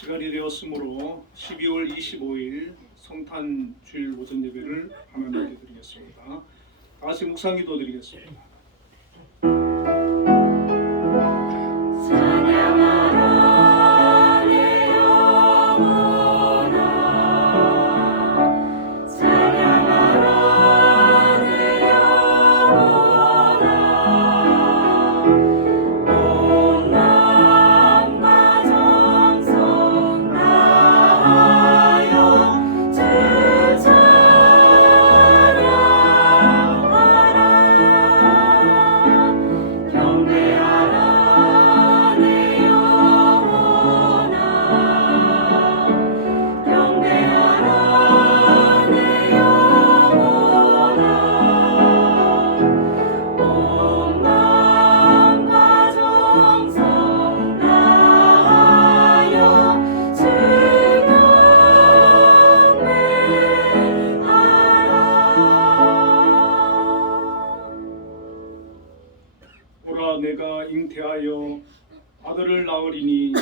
시간이 되었으므로 12월 25일 성탄 주일 오전 예배를 하나님께 드리겠습니다. 다시 묵상기도 드리겠습니다. 내가 잉태하여 아들을 낳으리니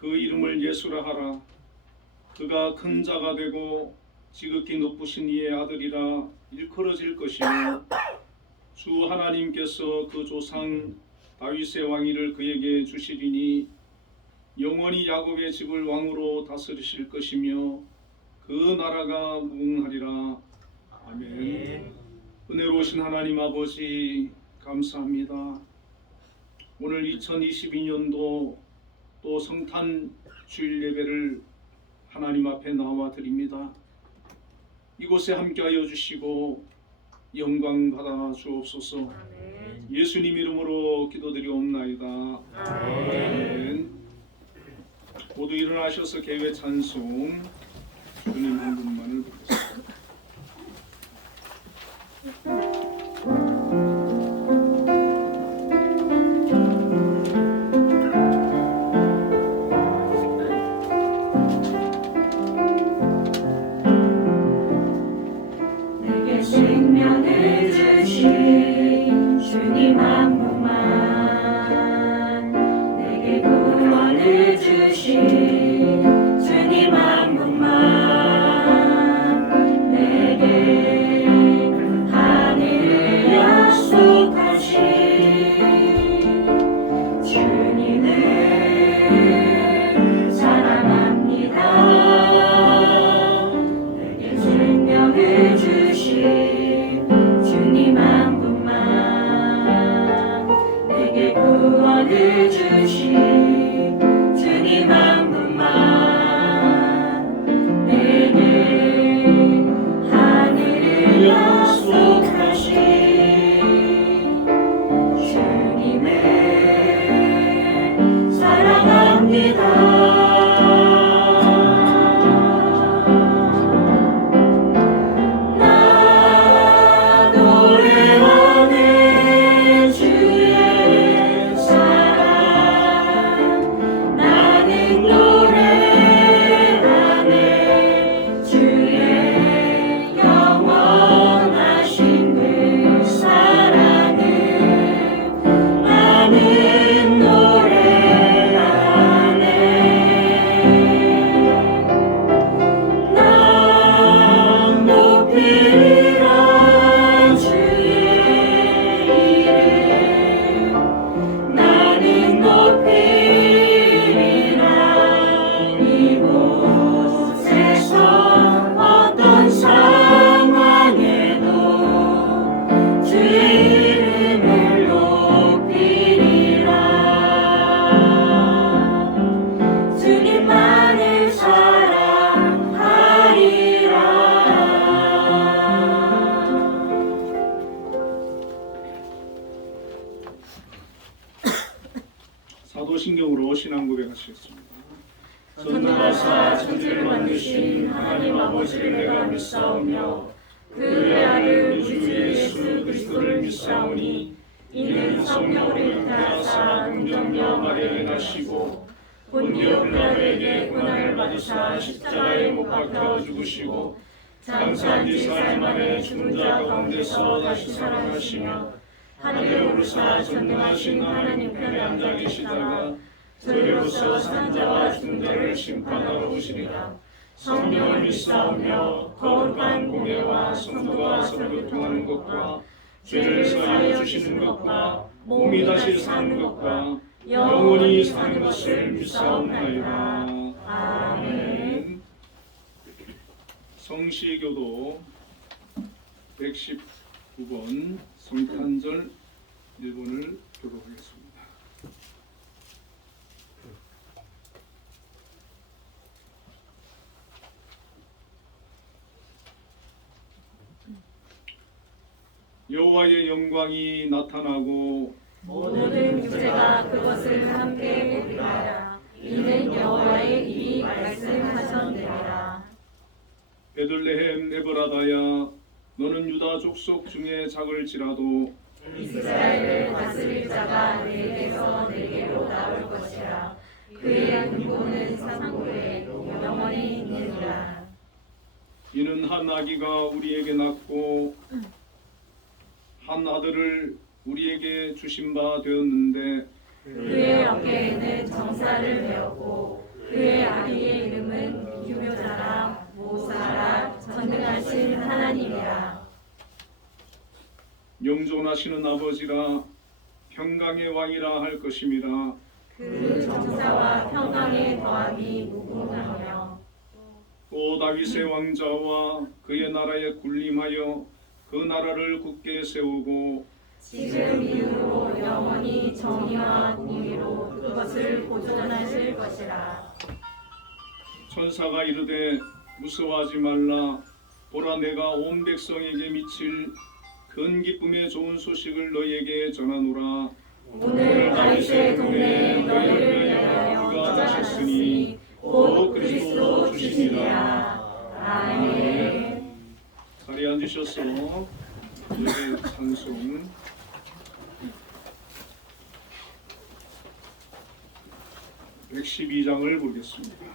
그 이름을 예수라 하라. 그가 큰 자가 되고 지극히 높으신 이의 아들이라 일컬어질 것이요 주 하나님께서 그 조상 다윗의 왕위를 그에게 주시리니 영원히 야곱의 집을 왕으로 다스리실 것이며 그 나라가 무궁하리라. 아멘. 은혜로우신 하나님 아버지 감사합니다. 오늘 2022년도 또 성탄 주일 예배를 하나님 앞에 나와 드립니다. 이곳에 함께하여 주시고 영광 받아 주옵소서. 예수님 이름으로 기도드리옵나이다. 아멘. 모두 일어나셔서 개회 찬송 주님 한 분만을 부르겠습니다. 생명을 주신 주님 한 분만, 내게 구원을 주신 주님 한 분만, 내게 하늘을 약속하신 주님을 사랑합니다. 내게 생명을 주님 한 분만, 내게 구원을 주신 주님 한 분만, 내게 하늘을 약속하신 주님을 사랑합니다. 사도신경으로 신앙 고백하시겠습니다. 전능하사 천지를 만드신 하나님 아버지를 내가 믿사오며 그의 아들 우리 주 예수 그리스도를 믿사오니 이는 성령으로 잉태하사 동정녀 마리아에 나시고 본디오 빌라도에게 고난을 받으사 십자가에 못 박혀 죽으시고 장사한 지 사흘 만에 죽은 자 가운데서 다시 살아나시며 하늘에 오르사 전능하신 하나님 편에 앉아 계시다가 저리로서 산자와 중자를 심판하러 오시리라. 성령을 믿사오며 거룩한 공예와 성도와 서로 교통하는 것과 죄를 사하여 주시는 것과 몸이 다시 사는 것과 영원히 사는 것을 믿사옵나이다. 아멘. 성시교도 119번 성탄절 1번을 교독하겠습니다. 여호와의 영광이 나타나고 모든 육체가 그것을 함께 보리라. 이는 여호와의 입이 말씀하셨느니라. 베들레헴 에브라다야 너는 유다 족속 중에 작을지라도 이스라엘을 다스릴 자가 내게서 내게로 나올 것이라. 그의 근본은 상고에 영원히 있느니라. 이는 한 아기가 우리에게 낳고 한 아들을 우리에게 주신 바 되었는데 그의 어깨에는 정사를 메었고 그의 아기의 이름은 유묘자라 모사라 전능하신 하나님이라. 영존하시는 아버지라 평강의 왕이라 할 것임이라. 그 정사와 평강의 더함이 무궁하며 또 다윗의 왕자와 그의 나라에 군림하여 그 나라를 굳게 세우고 지금 이후로 영원히 정의와 공의로 그것을 보존하실 것이라. 천사가 이르되 무서워하지 말라. 보라 내가 온 백성에게 미칠 큰 기쁨의 좋은 소식을 너희에게 전하노라. 오늘 다윗의 동네에 너희를 위하여 그가 나셨으니 곧 그리스도 주시니라. 아멘. 자리에 앉으셔서 예배 찬송 112장을 보겠습니다.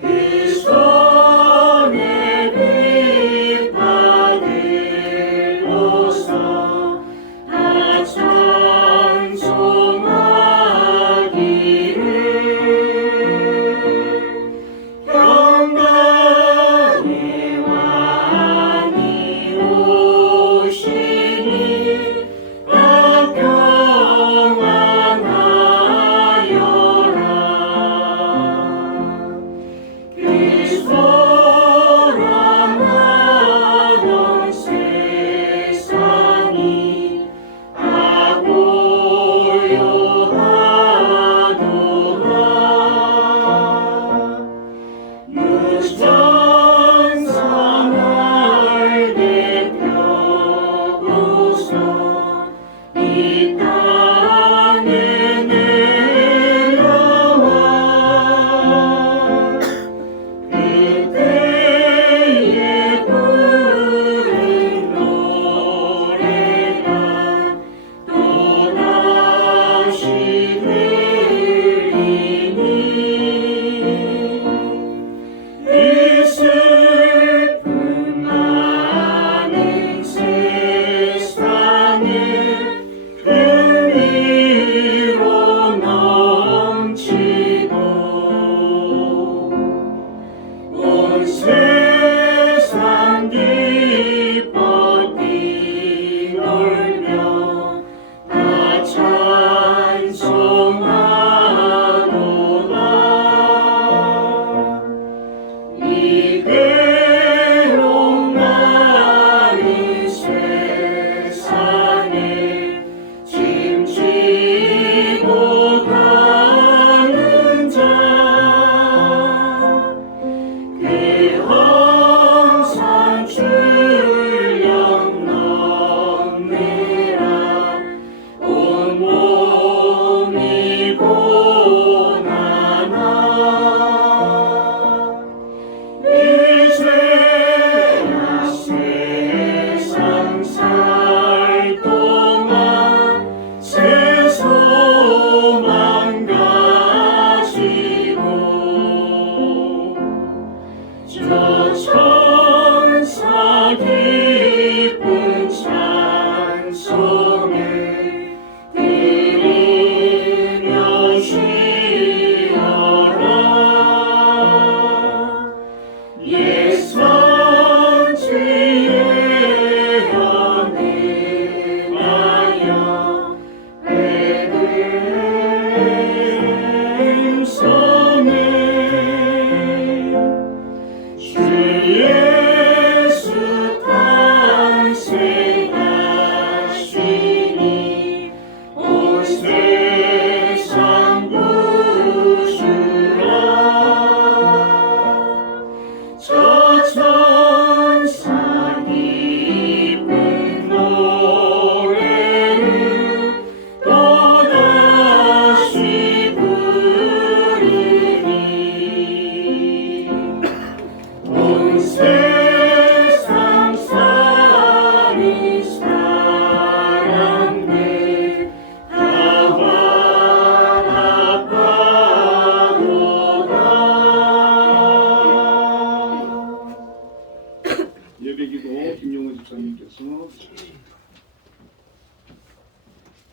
그리스도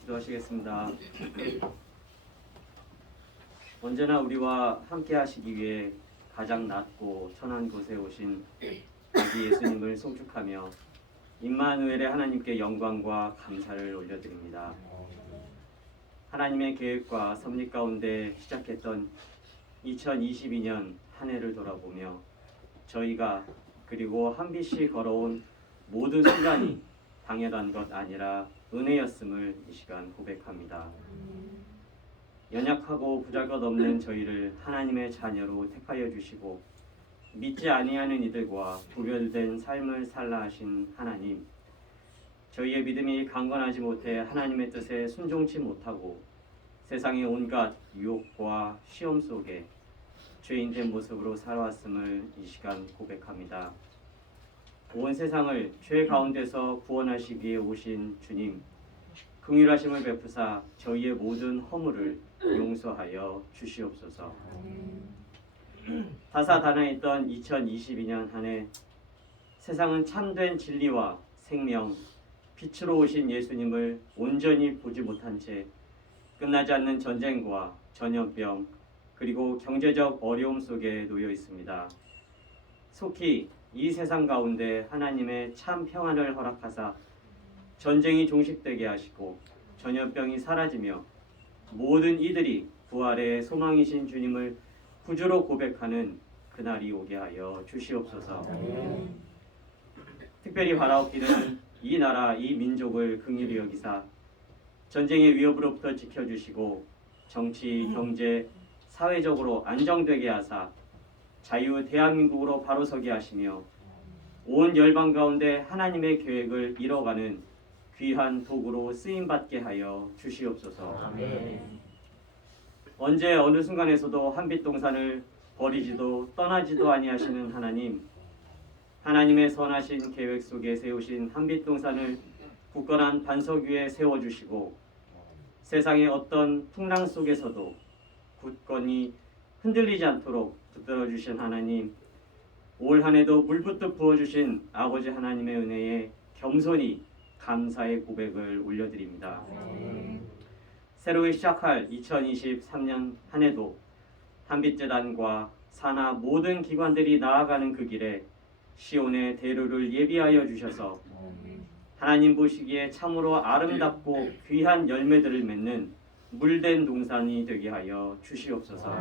기도하시겠습니다. 언제나 우리와 함께 하시기 위해 가장 낮고 천한 곳에 오신 아기 예수님을 송축하며 임마누엘의 하나님께 영광과 감사를 올려드립니다. 하나님의 계획과 섭리 가운데 시작했던 2022년 한 해를 돌아보며 저희가 그리고 한빛이 걸어온 모든 순간이 당연한 것 아니라 은혜였음을 이 시간 고백합니다. 연약하고 보잘것없는 저희를 하나님의 자녀로 택하여 주시고 믿지 아니하는 이들과 구별된 삶을 살라 하신 하나님, 저희의 믿음이 강건하지 못해 하나님의 뜻에 순종치 못하고 세상의 온갖 유혹과 시험 속에 죄인된 모습으로 살아왔음을 이 시간 고백합니다. 온 세상을 죄 가운데서 구원하시기 위해 오신 주님, 긍휼하심을 베푸사 저희의 모든 허물을 용서하여 주시옵소서. 다사다난했던 2022년 한 해, 세상은 참된 진리와 생명, 빛으로 오신 예수님을 온전히 보지 못한 채 끝나지 않는 전쟁과 전염병 그리고 경제적 어려움 속에 놓여 있습니다. 속히 이 세상 가운데 하나님의 참 평안을 허락하사 전쟁이 종식되게 하시고 전염병이 사라지며 모든 이들이 부활의 소망이신 주님을 구주로 고백하는 그날이 오게 하여 주시옵소서. 특별히 바라옵기는 이 나라 이 민족을 긍휼히 여기사 전쟁의 위협으로부터 지켜주시고 정치, 경제, 사회적으로 안정되게 하사 자유 대한민국으로 바로 서게 하시며 온 열방 가운데 하나님의 계획을 이뤄가는 귀한 도구로 쓰임받게 하여 주시옵소서. 아멘. 언제 어느 순간에서도 한빛동산을 버리지도 떠나지도 아니하시는 하나님, 하나님의 선하신 계획 속에 세우신 한빛동산을 굳건한 반석 위에 세워주시고 세상의 어떤 풍랑 속에서도 굳건히 흔들리지 않도록 붙들어 주신 하나님, 올 한해도 물붓듯 부어주신 아버지 하나님의 은혜에 겸손히 감사의 고백을 올려드립니다. 새로이 시작할 2023년 한 해도 한빛재단과 산하 모든 기관들이 나아가는 그 길에 시온의 대로를 예비하여 주셔서 하나님 보시기에 참으로 아름답고 귀한 열매들을 맺는 물된 동산이 되게 하여 주시옵소서.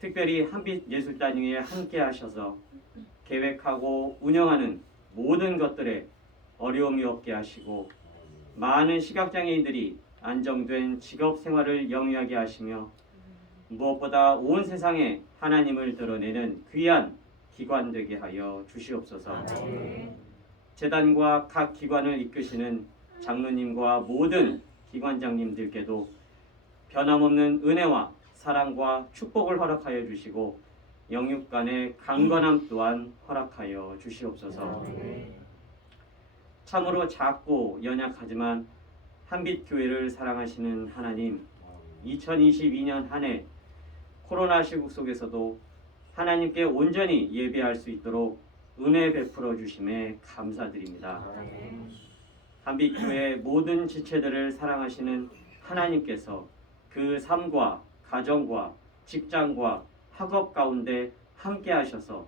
특별히 한빛 예술단 위에 함께 하셔서 계획하고 운영하는 모든 것들에 어려움이 없게 하시고 많은 시각장애인들이 안정된 직업 생활을 영위하게 하시며 무엇보다 온 세상에 하나님을 드러내는 귀한 기관 되게 하여 주시옵소서. 재단과 각 기관을 이끄시는 장로님과 모든 기관장님들께도 변함없는 은혜와 사랑과 축복을 허락하여 주시고 영육 간의 강건함 또한 허락하여 주시옵소서. 참으로 작고 연약하지만 한빛교회를 사랑하시는 하나님, 2022년 한 해 코로나 시국 속에서도 하나님께 온전히 예배할 수 있도록 은혜 베풀어 주심에 감사드립니다. 한빛교회 모든 지체들을 사랑하시는 하나님께서 그 삶과 가정과 직장과 학업 가운데 함께 하셔서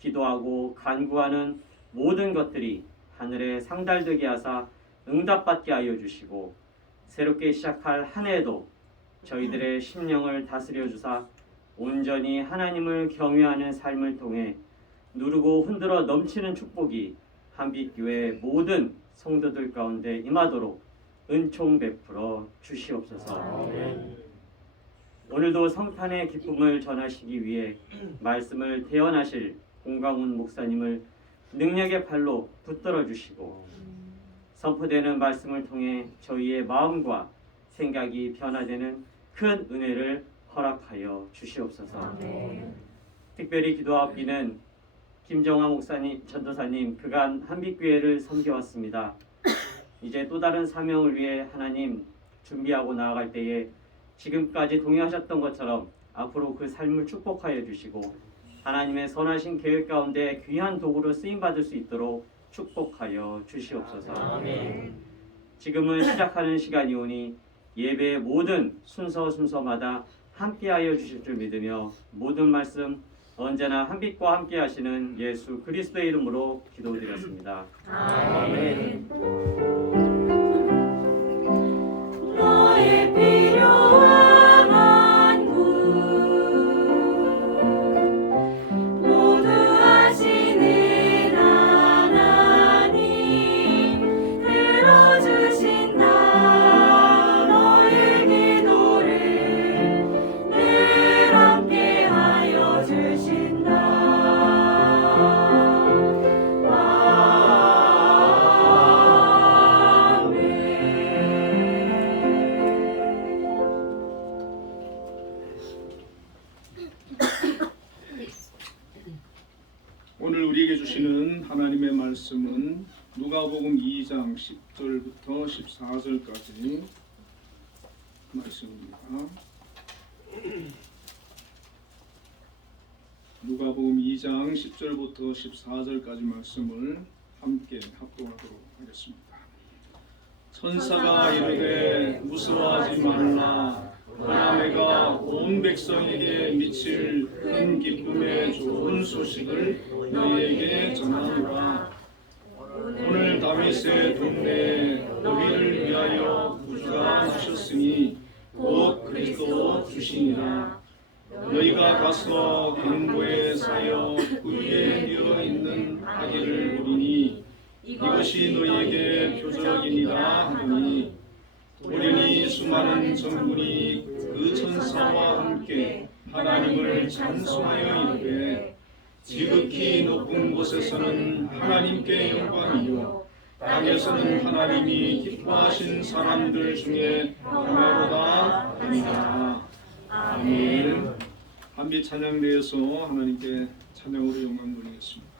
기도하고 간구하는 모든 것들이 하늘에 상달되게 하사 응답받게 하여 주시고 새롭게 시작할 한 해에도 저희들의 심령을 다스려 주사 온전히 하나님을 경외하는 삶을 통해 누르고 흔들어 넘치는 축복이 한빛교회 모든 성도들 가운데 임하도록 은총 베풀어 주시옵소서. 오늘도 성탄의 기쁨을 전하시기 위해 말씀을 대언하실 공강훈 목사님을 능력의 팔로 붙들어 주시고 선포되는 말씀을 통해 저희의 마음과 생각이 변화되는 큰 은혜를 허락하여 주시옵소서. 특별히 기도하옵기는 김정화 목사님, 전도사님 그간 한빛교회를 섬겨왔습니다. 이제 또 다른 사명을 위해 하나님 준비하고 나아갈 때에 지금까지 동행하셨던 것처럼 앞으로 그 삶을 축복하여 주시고 하나님의 선하신 계획 가운데 귀한 도구로 쓰임받을 수 있도록 축복하여 주시옵소서. 아멘. 지금은 시작하는 시간이 오니 예배의 모든 순서마다 함께하여 주실 줄 믿으며 모든 말씀 언제나 한빛과 함께 하시는 예수 그리스도의 이름으로 기도드렸습니다. 아멘. 너의 필요한 만국 모두 아시는 하나님 들어주신다. 너의 기도를 늘 함께하여 주신다. 오늘 우리에게 주시는 하나님의 말씀은 누가복음 2장 10절부터 14절까지 말씀입니다. 누가복음 2장 10절부터 14절까지 말씀을 함께 합독하도록 하겠습니다. 천사가 이르되 무서워하지 말라. 보라 내가 온 백성에게 미칠 큰 기쁨의 좋은 소식을 너희에게 전하노라. 오늘 다윗의 동네에 너희를 위하여 구주가 나셨으니 곧 그리스도 주시니라. 너희가 가서 강보에 사여 그 위에 뉘어 있는 아기를 보리니 이것이 너희에게 표적이니라 하더니 오련히 수많은 정군이 그 천사와 함께 하나님을 찬송하여 이르되 지극히 높은 곳에서는 하나님께 영광이요 땅에서는 하나님이 기뻐하신 사람들 중에 평화로다 하리라. 아멘. 한빛 찬양대에서 하나님께 찬양으로 영광 돌리겠습니다.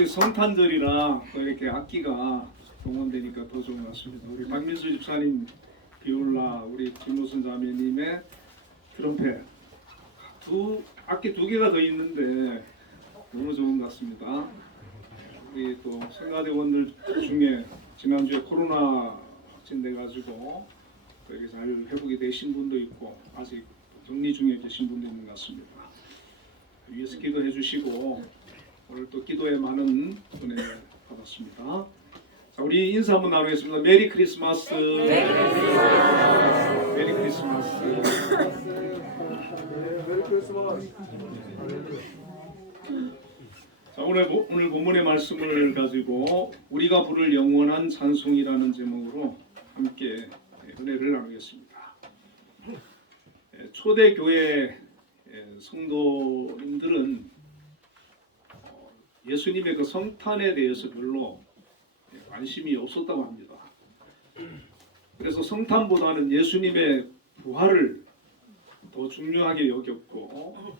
역시 성탄절이라 또 이렇게 악기가 동원되니까 더 좋은 것 같습니다. 우리 박민수 집사님 비올라, 우리 김우순 자매님의 트럼펫, 악기 두 개가 더 있는데 너무 좋은 것 같습니다. 우리 또 성가대원들 중에 지난주에 코로나 확진돼가지고 또 이렇게 잘 회복이 되신 분도 있고 아직 격리 중에 계신 분도 있는 것 같습니다. 위에서 기도해 주시고 오늘 또 기도에 많은 은혜 받았습니다. 자, 우리 인사 한번 나누겠습니다. 메리 크리스마스. 메리 크리스마스. 자, 오늘 본문의 말씀을 가지고 우리가 부를 영원한 찬송이라는 제목으로 함께 은혜를 나누겠습니다. 초대교회 성도님들은 예수님의 그 성탄에 대해서 별로 관심이 없었다고 합니다. 그래서 성탄보다는 예수님의 부활을 더 중요하게 여겼고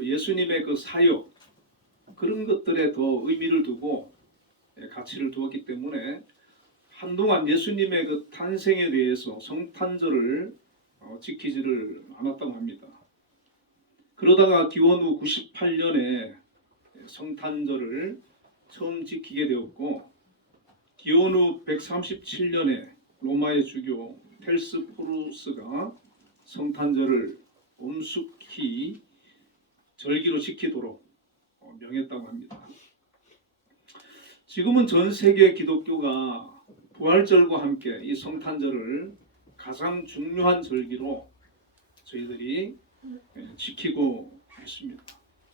예수님의 그 사역 그런 것들에 더 의미를 두고 가치를 두었기 때문에 한동안 예수님의 그 탄생에 대해서 성탄절을 지키지를 않았다고 합니다. 그러다가 기원후 98년에 성탄절을 처음 지키게 되었고 기원후 137년에 로마의 주교 텔스포루스가 성탄절을 엄숙히 절기로 지키도록 명했다고 합니다. 지금은 전 세계 기독교가 부활절과 함께 이 성탄절을 가장 중요한 절기로 저희들이 지키고 있습니다.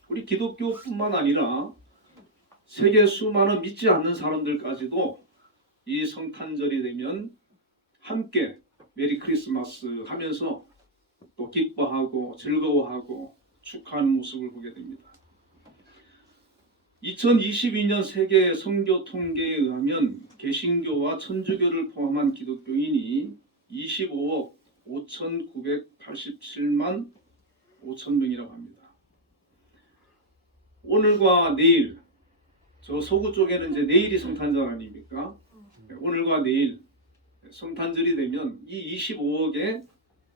우리 기독교뿐만 아니라 세계 수많은 믿지 않는 사람들까지도 이 성탄절이 되면 함께 메리 크리스마스 하면서 또 기뻐하고 즐거워하고 축하하는 모습을 보게 됩니다. 2022년 세계 선교 통계에 의하면 개신교와 천주교를 포함한 기독교인이 25억 5,987만 5천 명이라고 합니다. 오늘과 내일, 저 서구 쪽에는 이제 내일이 성탄절 아닙니까? 오늘과 내일 성탄절이 되면 이 25억의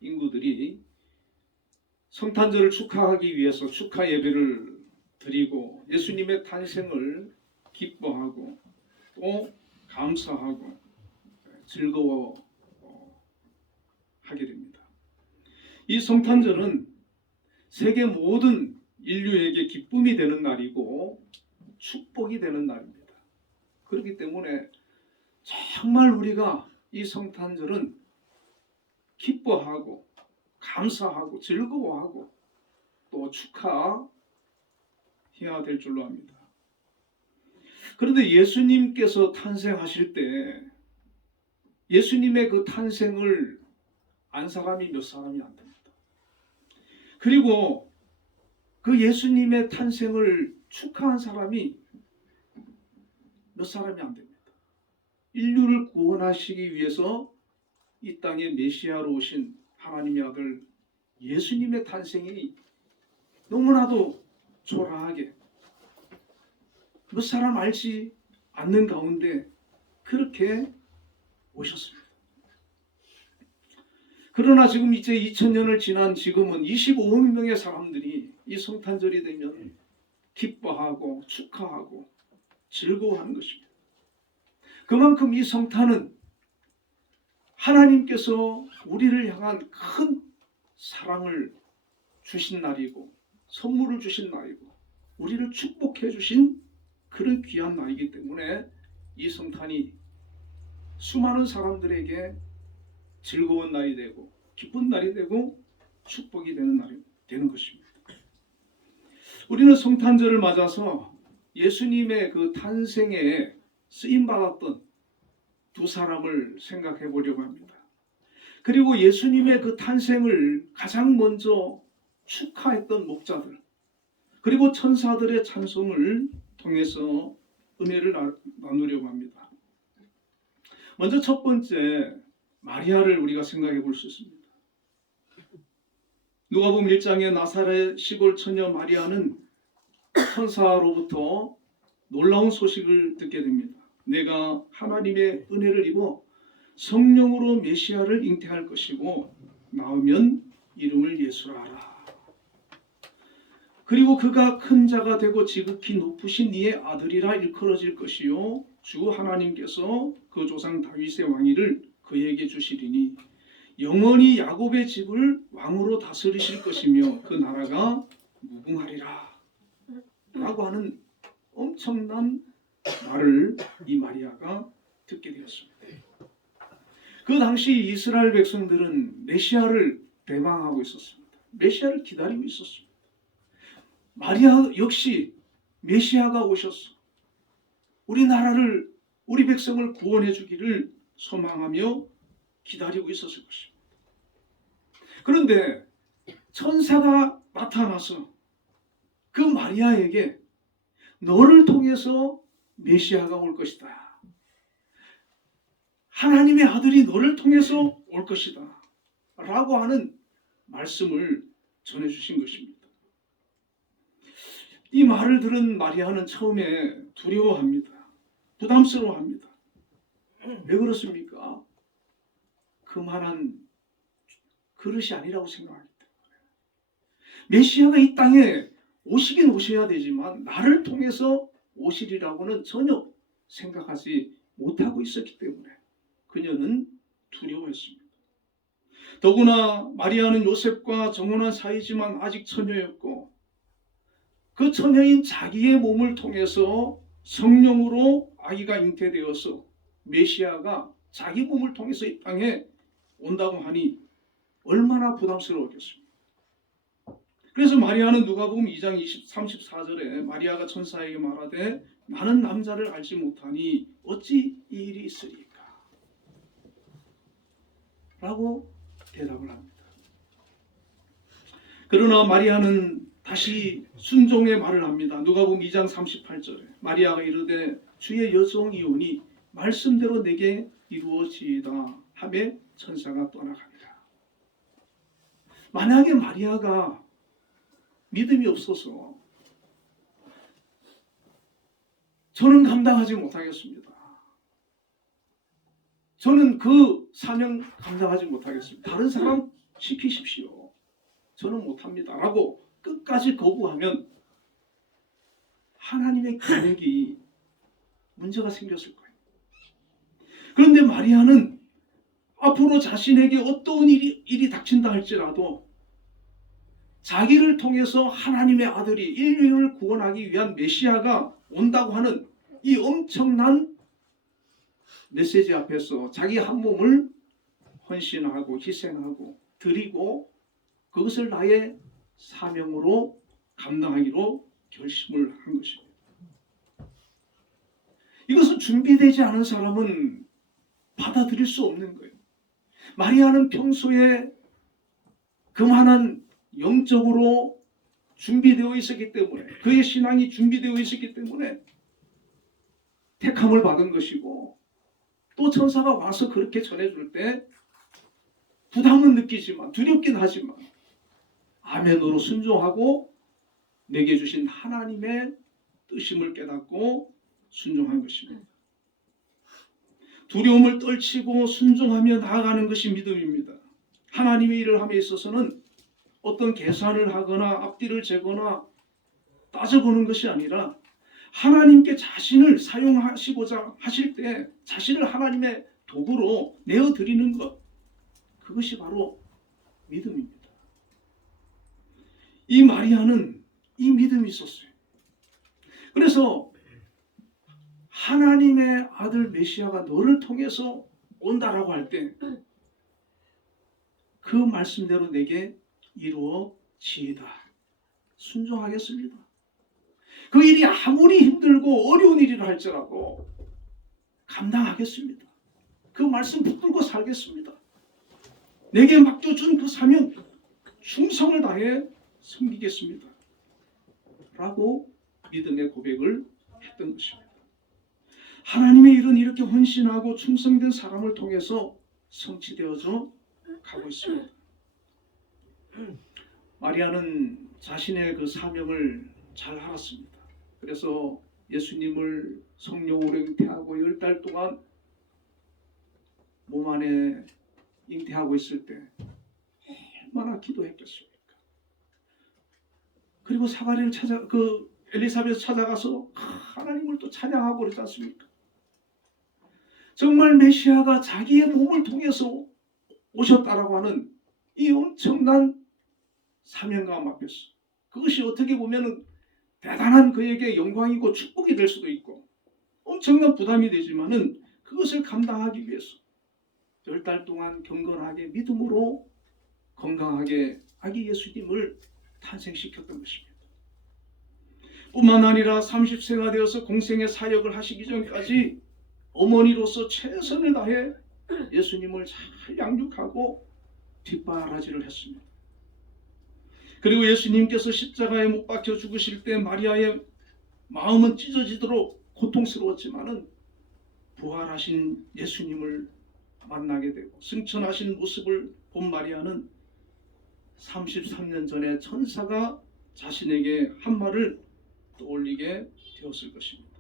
인구들이 성탄절을 축하하기 위해서 축하 예배를 드리고 예수님의 탄생을 기뻐하고 또 감사하고 즐거워하게 됩니다. 이 성탄절은 세계 모든 인류에게 기쁨이 되는 날이고 축복이 되는 날입니다. 그렇기 때문에 정말 우리가 이 성탄절은 기뻐하고 감사하고 즐거워하고 또 축하해야 될 줄로 압니다. 그런데 예수님께서 탄생하실 때 예수님의 그 탄생을 안 사람이 몇 사람이 안 됩니다. 그리고 그 예수님의 탄생을 축하한 사람이 몇 사람이 안 됩니다. 인류를 구원하시기 위해서 이 땅에 메시아로 오신 하나님의 아들 예수님의 탄생이 너무나도 초라하게 몇 사람 알지 않는 가운데 그렇게 오셨습니다. 그러나 지금 이제 2000년을 지난 지금은 25억 명의 사람들이 이 성탄절이 되면 기뻐하고 축하하고 즐거워하는 것입니다. 그만큼 이 성탄은 하나님께서 우리를 향한 큰 사랑을 주신 날이고 선물을 주신 날이고 우리를 축복해 주신 그런 귀한 날이기 때문에 이 성탄이 수많은 사람들에게 즐거운 날이 되고 기쁜 날이 되고 축복이 되는 날이 되는 것입니다. 우리는 성탄절을 맞아서 예수님의 그 탄생에 쓰임받았던 두 사람을 생각해 보려고 합니다. 그리고 예수님의 그 탄생을 가장 먼저 축하했던 목자들 그리고 천사들의 찬송을 통해서 은혜를 나누려고 합니다. 먼저 첫 번째 마리아를 우리가 생각해 볼 수 있습니다. 누가복음 1장의 나사렛 시골 처녀 마리아는 천사로부터 놀라운 소식을 듣게 됩니다. 내가 하나님의 은혜를 입어 성령으로 메시아를 잉태할 것이고 낳으면 이름을 예수라 하라. 그리고 그가 큰 자가 되고 지극히 높으신 이의 아들이라 일컬어질 것이요 주 하나님께서 그 조상 다윗의 왕위를 그에게 주시리니 영원히 야곱의 집을 왕으로 다스리실 것이며 그 나라가 무궁하리라 라고 하는 엄청난 말을 이 마리아가 듣게 되었습니다. 그 당시 이스라엘 백성들은 메시아를 대망하고 있었습니다. 메시아를 기다리고 있었습니다. 마리아 역시 메시아가 오셔서 우리 나라를, 우리 백성을 구원해 주기를 소망하며 기다리고 있었을 것입니다. 그런데 천사가 나타나서 그 마리아에게 너를 통해서 메시아가 올 것이다. 하나님의 아들이 너를 통해서 올 것이다. 라고 하는 말씀을 전해주신 것입니다. 이 말을 들은 마리아는 처음에 두려워합니다. 부담스러워합니다. 왜 그렇습니까? 그만한 그릇이 아니라고 생각하기 때문에. 메시아가 이 땅에 오시긴 오셔야 되지만 나를 통해서 오시리라고는 전혀 생각하지 못하고 있었기 때문에 그녀는 두려워했습니다. 더구나 마리아는 요셉과 정혼한 사이지만 아직 처녀였고 그 처녀인 자기의 몸을 통해서 성령으로 아기가 잉태되어서 메시아가 자기 몸을 통해서 이 땅에 온다고 하니 얼마나 부담스러웠겠습니까? 그래서 마리아는 누가복음 2장 34절에 마리아가 천사에게 말하되 나는 남자를 알지 못하니 어찌 이 일이 있으리까? 라고 대답을 합니다. 그러나 마리아는 다시 순종의 말을 합니다. 누가복음 2장 38절에 마리아가 이르되 주의 여종이오니 말씀대로 내게 이루어지이다 하매 천사가 떠나가니라. 만약에 마리아가 믿음이 없어서 저는 감당하지 못하겠습니다. 저는 그 사명 감당하지 못하겠습니다. 다른 사람 시키십시오. 저는 못합니다. 라고 끝까지 거부하면 하나님의 계획이 문제가 생겼을 거예요. 그런데 마리아는 앞으로 자신에게 어떤 일이 닥친다 할지라도 자기를 통해서 하나님의 아들이 인류를 구원하기 위한 메시아가 온다고 하는 이 엄청난 메시지 앞에서 자기 한 몸을 헌신하고 희생하고 드리고 그것을 나의 사명으로 감당하기로 결심을 한 것입니다. 이것은 준비되지 않은 사람은 받아들일 수 없는 거예요. 마리아는 평소에 그만한 영적으로 준비되어 있었기 때문에 그의 신앙이 준비되어 있었기 때문에 택함을 받은 것이고 또 천사가 와서 그렇게 전해줄 때 부담은 느끼지만 두렵긴 하지만 아멘으로 순종하고 내게 주신 하나님의 뜻임을 깨닫고 순종한 것입니다. 두려움을 떨치고 순종하며 나아가는 것이 믿음입니다. 하나님의 일을 함에 있어서는 어떤 계산을 하거나 앞뒤를 재거나 따져보는 것이 아니라 하나님께 자신을 사용하시고자 하실 때 자신을 하나님의 도구로 내어드리는 것, 그것이 바로 믿음입니다. 이 마리아는 이 믿음이 있었어요. 그래서 하나님의 아들 메시아가 너를 통해서 온다라고 할 때 그 말씀대로 내게 이루어지이다. 순종하겠습니다. 그 일이 아무리 힘들고 어려운 일이라 할지라도 감당하겠습니다. 그 말씀 붙들고 살겠습니다. 내게 맡겨준 그 사명 충성을 다해 섬기겠습니다. 라고 믿음의 고백을 했던 것입니다. 하나님의 일은 이렇게 헌신하고 충성된 사람을 통해서 성취되어져 가고 있습니다. 마리아는 자신의 그 사명을 잘 알았습니다. 그래서 예수님을 성령으로 잉태하고 10달 동안 몸 안에 잉태하고 있을 때 얼마나 기도했겠습니까? 그리고 사가랴를 엘리사벳 찾아가서 하나님을 또 찬양하고 그러지 않습니까? 정말 메시아가 자기의 몸을 통해서 오셨다라고 하는 이 엄청난 사명감 앞에서, 그것이 어떻게 보면 대단한 그에게 영광이고 축복이 될 수도 있고 엄청난 부담이 되지만은 그것을 감당하기 위해서 10달 동안 경건하게 믿음으로 건강하게 아기 예수님을 탄생시켰던 것입니다. 뿐만 아니라 30세가 되어서 공생의 사역을 하시기 전까지 어머니로서 최선을 다해 예수님을 잘 양육하고 뒷바라지를 했습니다. 그리고 예수님께서 십자가에 못 박혀 죽으실 때 마리아의 마음은 찢어지도록 고통스러웠지만은 부활하신 예수님을 만나게 되고 승천하신 모습을 본 마리아는 33년 전에 천사가 자신에게 한 말을 떠올리게 되었을 것입니다.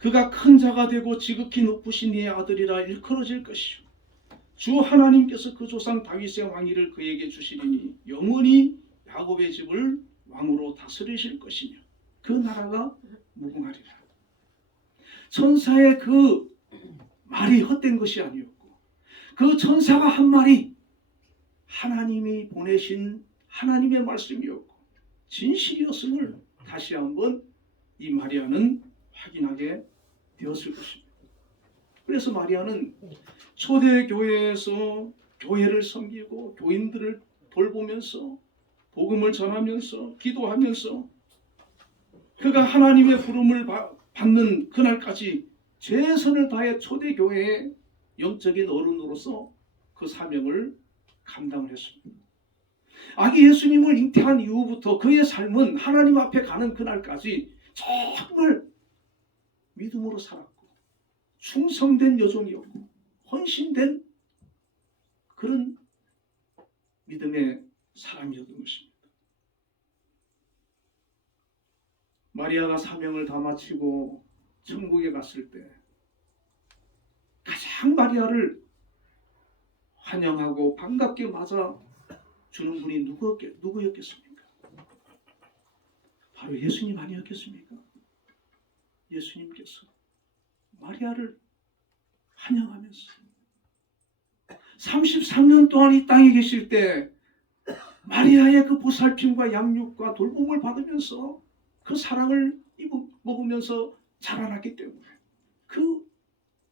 그가 큰 자가 되고 지극히 높으신 이의 아들이라 일컬어질 것이요 주 하나님께서 그 조상 다윗의 왕위를 그에게 주시리니 영원히 야곱의 집을 왕으로 다스리실 것이며 그 나라가 무궁하리라. 천사의 그 말이 헛된 것이 아니었고 그 천사가 한 말이 하나님이 보내신 하나님의 말씀이었고 진실이었음을 다시 한번 이 마리아는 확인하게 되었을 것입니다. 그래서 마리아는 초대교회에서 교회를 섬기고 교인들을 돌보면서 복음을 전하면서 기도하면서 그가 하나님의 부름을 받는 그날까지 최선을 다해 초대교회의 영적인 어른으로서 그 사명을 감당을 했습니다. 아기 예수님을 잉태한 이후부터 그의 삶은 하나님 앞에 가는 그날까지 정말 믿음으로 살았고 충성된 여종이었고 헌신된 그런 믿음의 사람이었던 것입니다. 마리아가 사명을 다 마치고 천국에 갔을 때 가장 마리아를 환영하고 반갑게 맞아 주는 분이 누구였겠습니까? 바로 예수님 아니었겠습니까? 예수님께서 마리아를 환영하면서 33년 동안 이 땅에 계실 때 마리아의 그 보살핌과 양육과 돌봄을 받으면서 그 사랑을 먹으면서 자라났기 때문에 그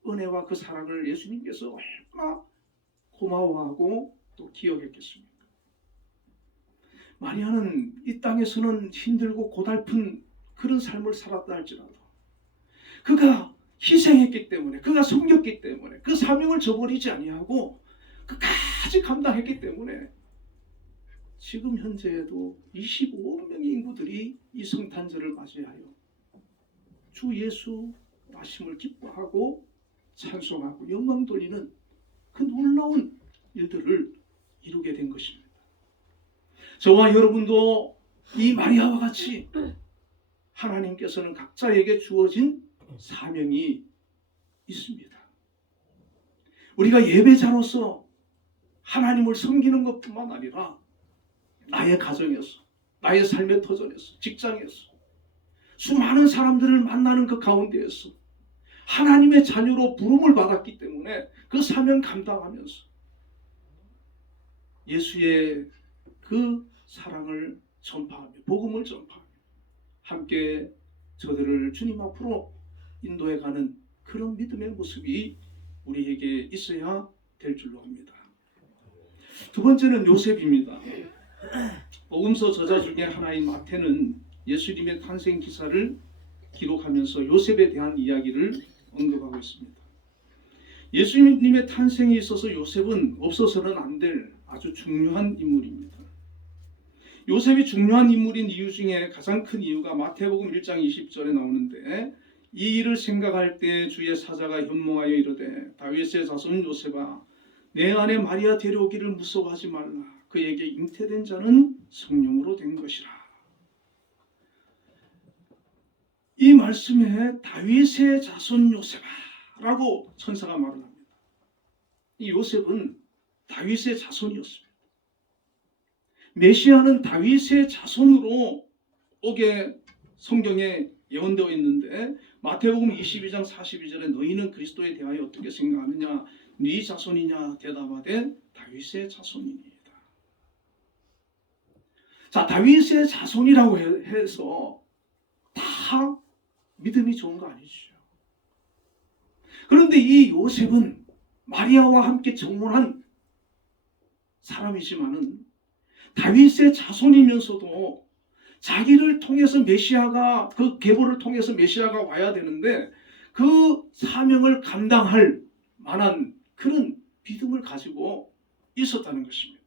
은혜와 그 사랑을 예수님께서 얼마나 고마워하고 또 기억했겠습니까? 마리아는 이 땅에서는 힘들고 고달픈 그런 삶을 살았다 할지라도 그가 희생했기 때문에 그가 섬겼기 때문에 그 사명을 저버리지 아니하고 끝까지 감당했기 때문에 지금 현재에도 25억 명의 인구들이 이 성탄절을 맞이하여 주 예수 나심을 기뻐하고 찬송하고 영광 돌리는 그 놀라운 일들을 이루게 된 것입니다. 저와 여러분도 이 마리아와 같이 하나님께서는 각자에게 주어진 사명이 있습니다. 우리가 예배자로서 하나님을 섬기는 것뿐만 아니라 나의 가정에서, 나의 삶의 터전에서, 직장에서 수많은 사람들을 만나는 그 가운데에서 하나님의 자녀로 부름을 받았기 때문에 그 사명 감당하면서 예수의 그 사랑을 전파하며 복음을 전파하며 함께 저들을 주님 앞으로 인도해가는 그런 믿음의 모습이 우리에게 있어야 될 줄로 압니다. 두 번째는 요셉입니다. 복음서 저자 중에 하나인 마태는 예수님의 탄생 기사를 기록하면서 요셉에 대한 이야기를 언급하고 있습니다. 예수님의 탄생에 있어서 요셉은 없어서는 안 될 아주 중요한 인물입니다. 요셉이 중요한 인물인 이유 중에 가장 큰 이유가 마태복음 1장 20절에 나오는데 이 일을 생각할 때 주의 사자가 현몽하여 이르되 다윗의 자손 요셉아 내 아내 마리아 데려오기를 무서워하지 말라 그에게 잉태된 자는 성령으로 된 것이라. 이 말씀에 다윗의 자손 요셉아라고 천사가 말을 합니다. 이 요셉은 다윗의 자손이었습니다. 메시아는 다윗의 자손으로 오게 성경에 예언되어 있는데 마태복음 22장 42절에 너희는 그리스도에 대하여 어떻게 생각하느냐? 네 자손이냐? 대답하되 다윗의 자손이니이다. 자, 다윗의 자손이라고 해서 다 믿음이 좋은 거 아니죠. 그런데 이 요셉은 마리아와 함께 정혼한 사람이지만은 다윗의 자손이면서도 자기를 통해서 메시아가, 그 계보를 통해서 메시아가 와야 되는데 그 사명을 감당할 만한 그런 믿음을 가지고 있었다는 것입니다.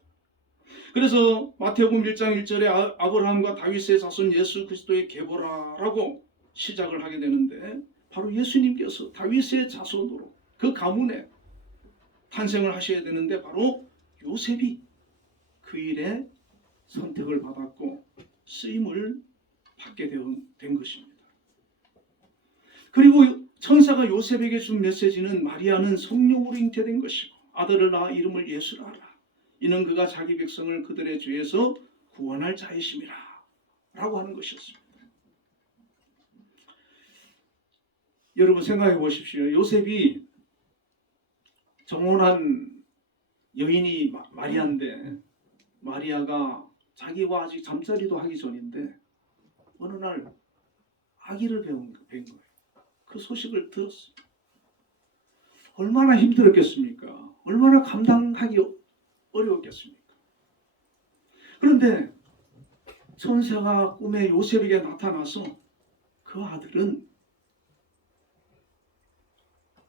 그래서 마태복음 1장 1절에 아브라함과 다윗의 자손 예수 그리스도의 계보라라고 시작을 하게 되는데 바로 예수님께서 다윗의 자손으로 그 가문에 탄생을 하셔야 되는데 바로 요셉이 그 일에 선택을 받았고 쓰임을 받게 된 것입니다. 그리고 천사가 요셉에게 준 메시지는 마리아는 성령으로 잉태된 것이고 아들을 낳아 이름을 예수라 하라. 이는 그가 자기 백성을 그들의 죄에서 구원할 자이심이라 라고 하는 것이었습니다. 여러분 생각해 보십시오. 요셉이 정혼한 여인이 마리아인데 마리아가 자기와 아직 잠자리도 하기 전인데 어느 날 아기를 뵌 거예요. 그 소식을 들었어요. 얼마나 힘들었겠습니까? 얼마나 감당하기 어려웠겠습니까? 그런데 천사가 꿈에 요셉에게 나타나서 그 아들은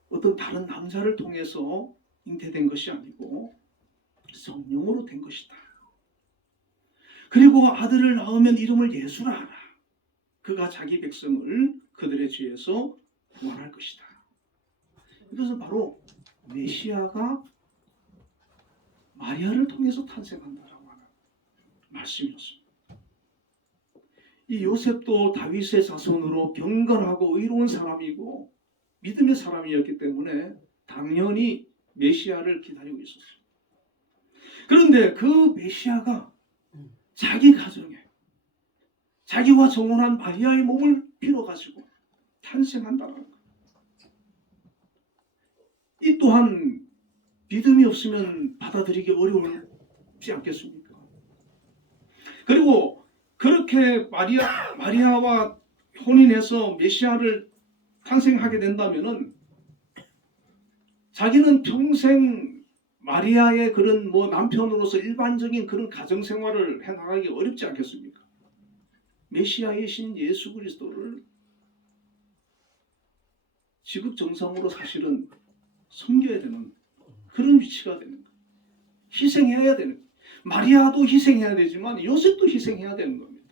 어떤 다른 남자를 통해서 잉태된 것이 아니고 성령으로 된 것이다. 그리고 아들을 낳으면 이름을 예수라 하라. 그가 자기 백성을 그들의 죄에서 구원할 것이다. 이것은 바로 메시아가 마리아를 통해서 탄생한다라고 하는 말씀이었습니다. 이 요셉도 다윗의 자손으로 경건하고 의로운 사람이고 믿음의 사람이었기 때문에 당연히 메시아를 기다리고 있었어요. 그런데 그 메시아가 자기 가정에 자기와 정혼한 마리아의 몸을 빌어가지고 탄생한다는 거예요. 이 또한 믿음이 없으면 받아들이기 어려울지 않겠습니까? 그리고 그렇게 마리아와 혼인해서 메시아를 탄생하게 된다면은 자기는 평생 마리아의 그런 남편으로서 일반적인 그런 가정 생활을 해나가기 어렵지 않겠습니까? 메시아이신 예수 그리스도를 지극 정성으로 사실은 섬겨야 되는 그런 위치가 되는 거예요. 희생해야 되는 거예요. 마리아도 희생해야 되지만 요셉도 희생해야 되는 겁니다.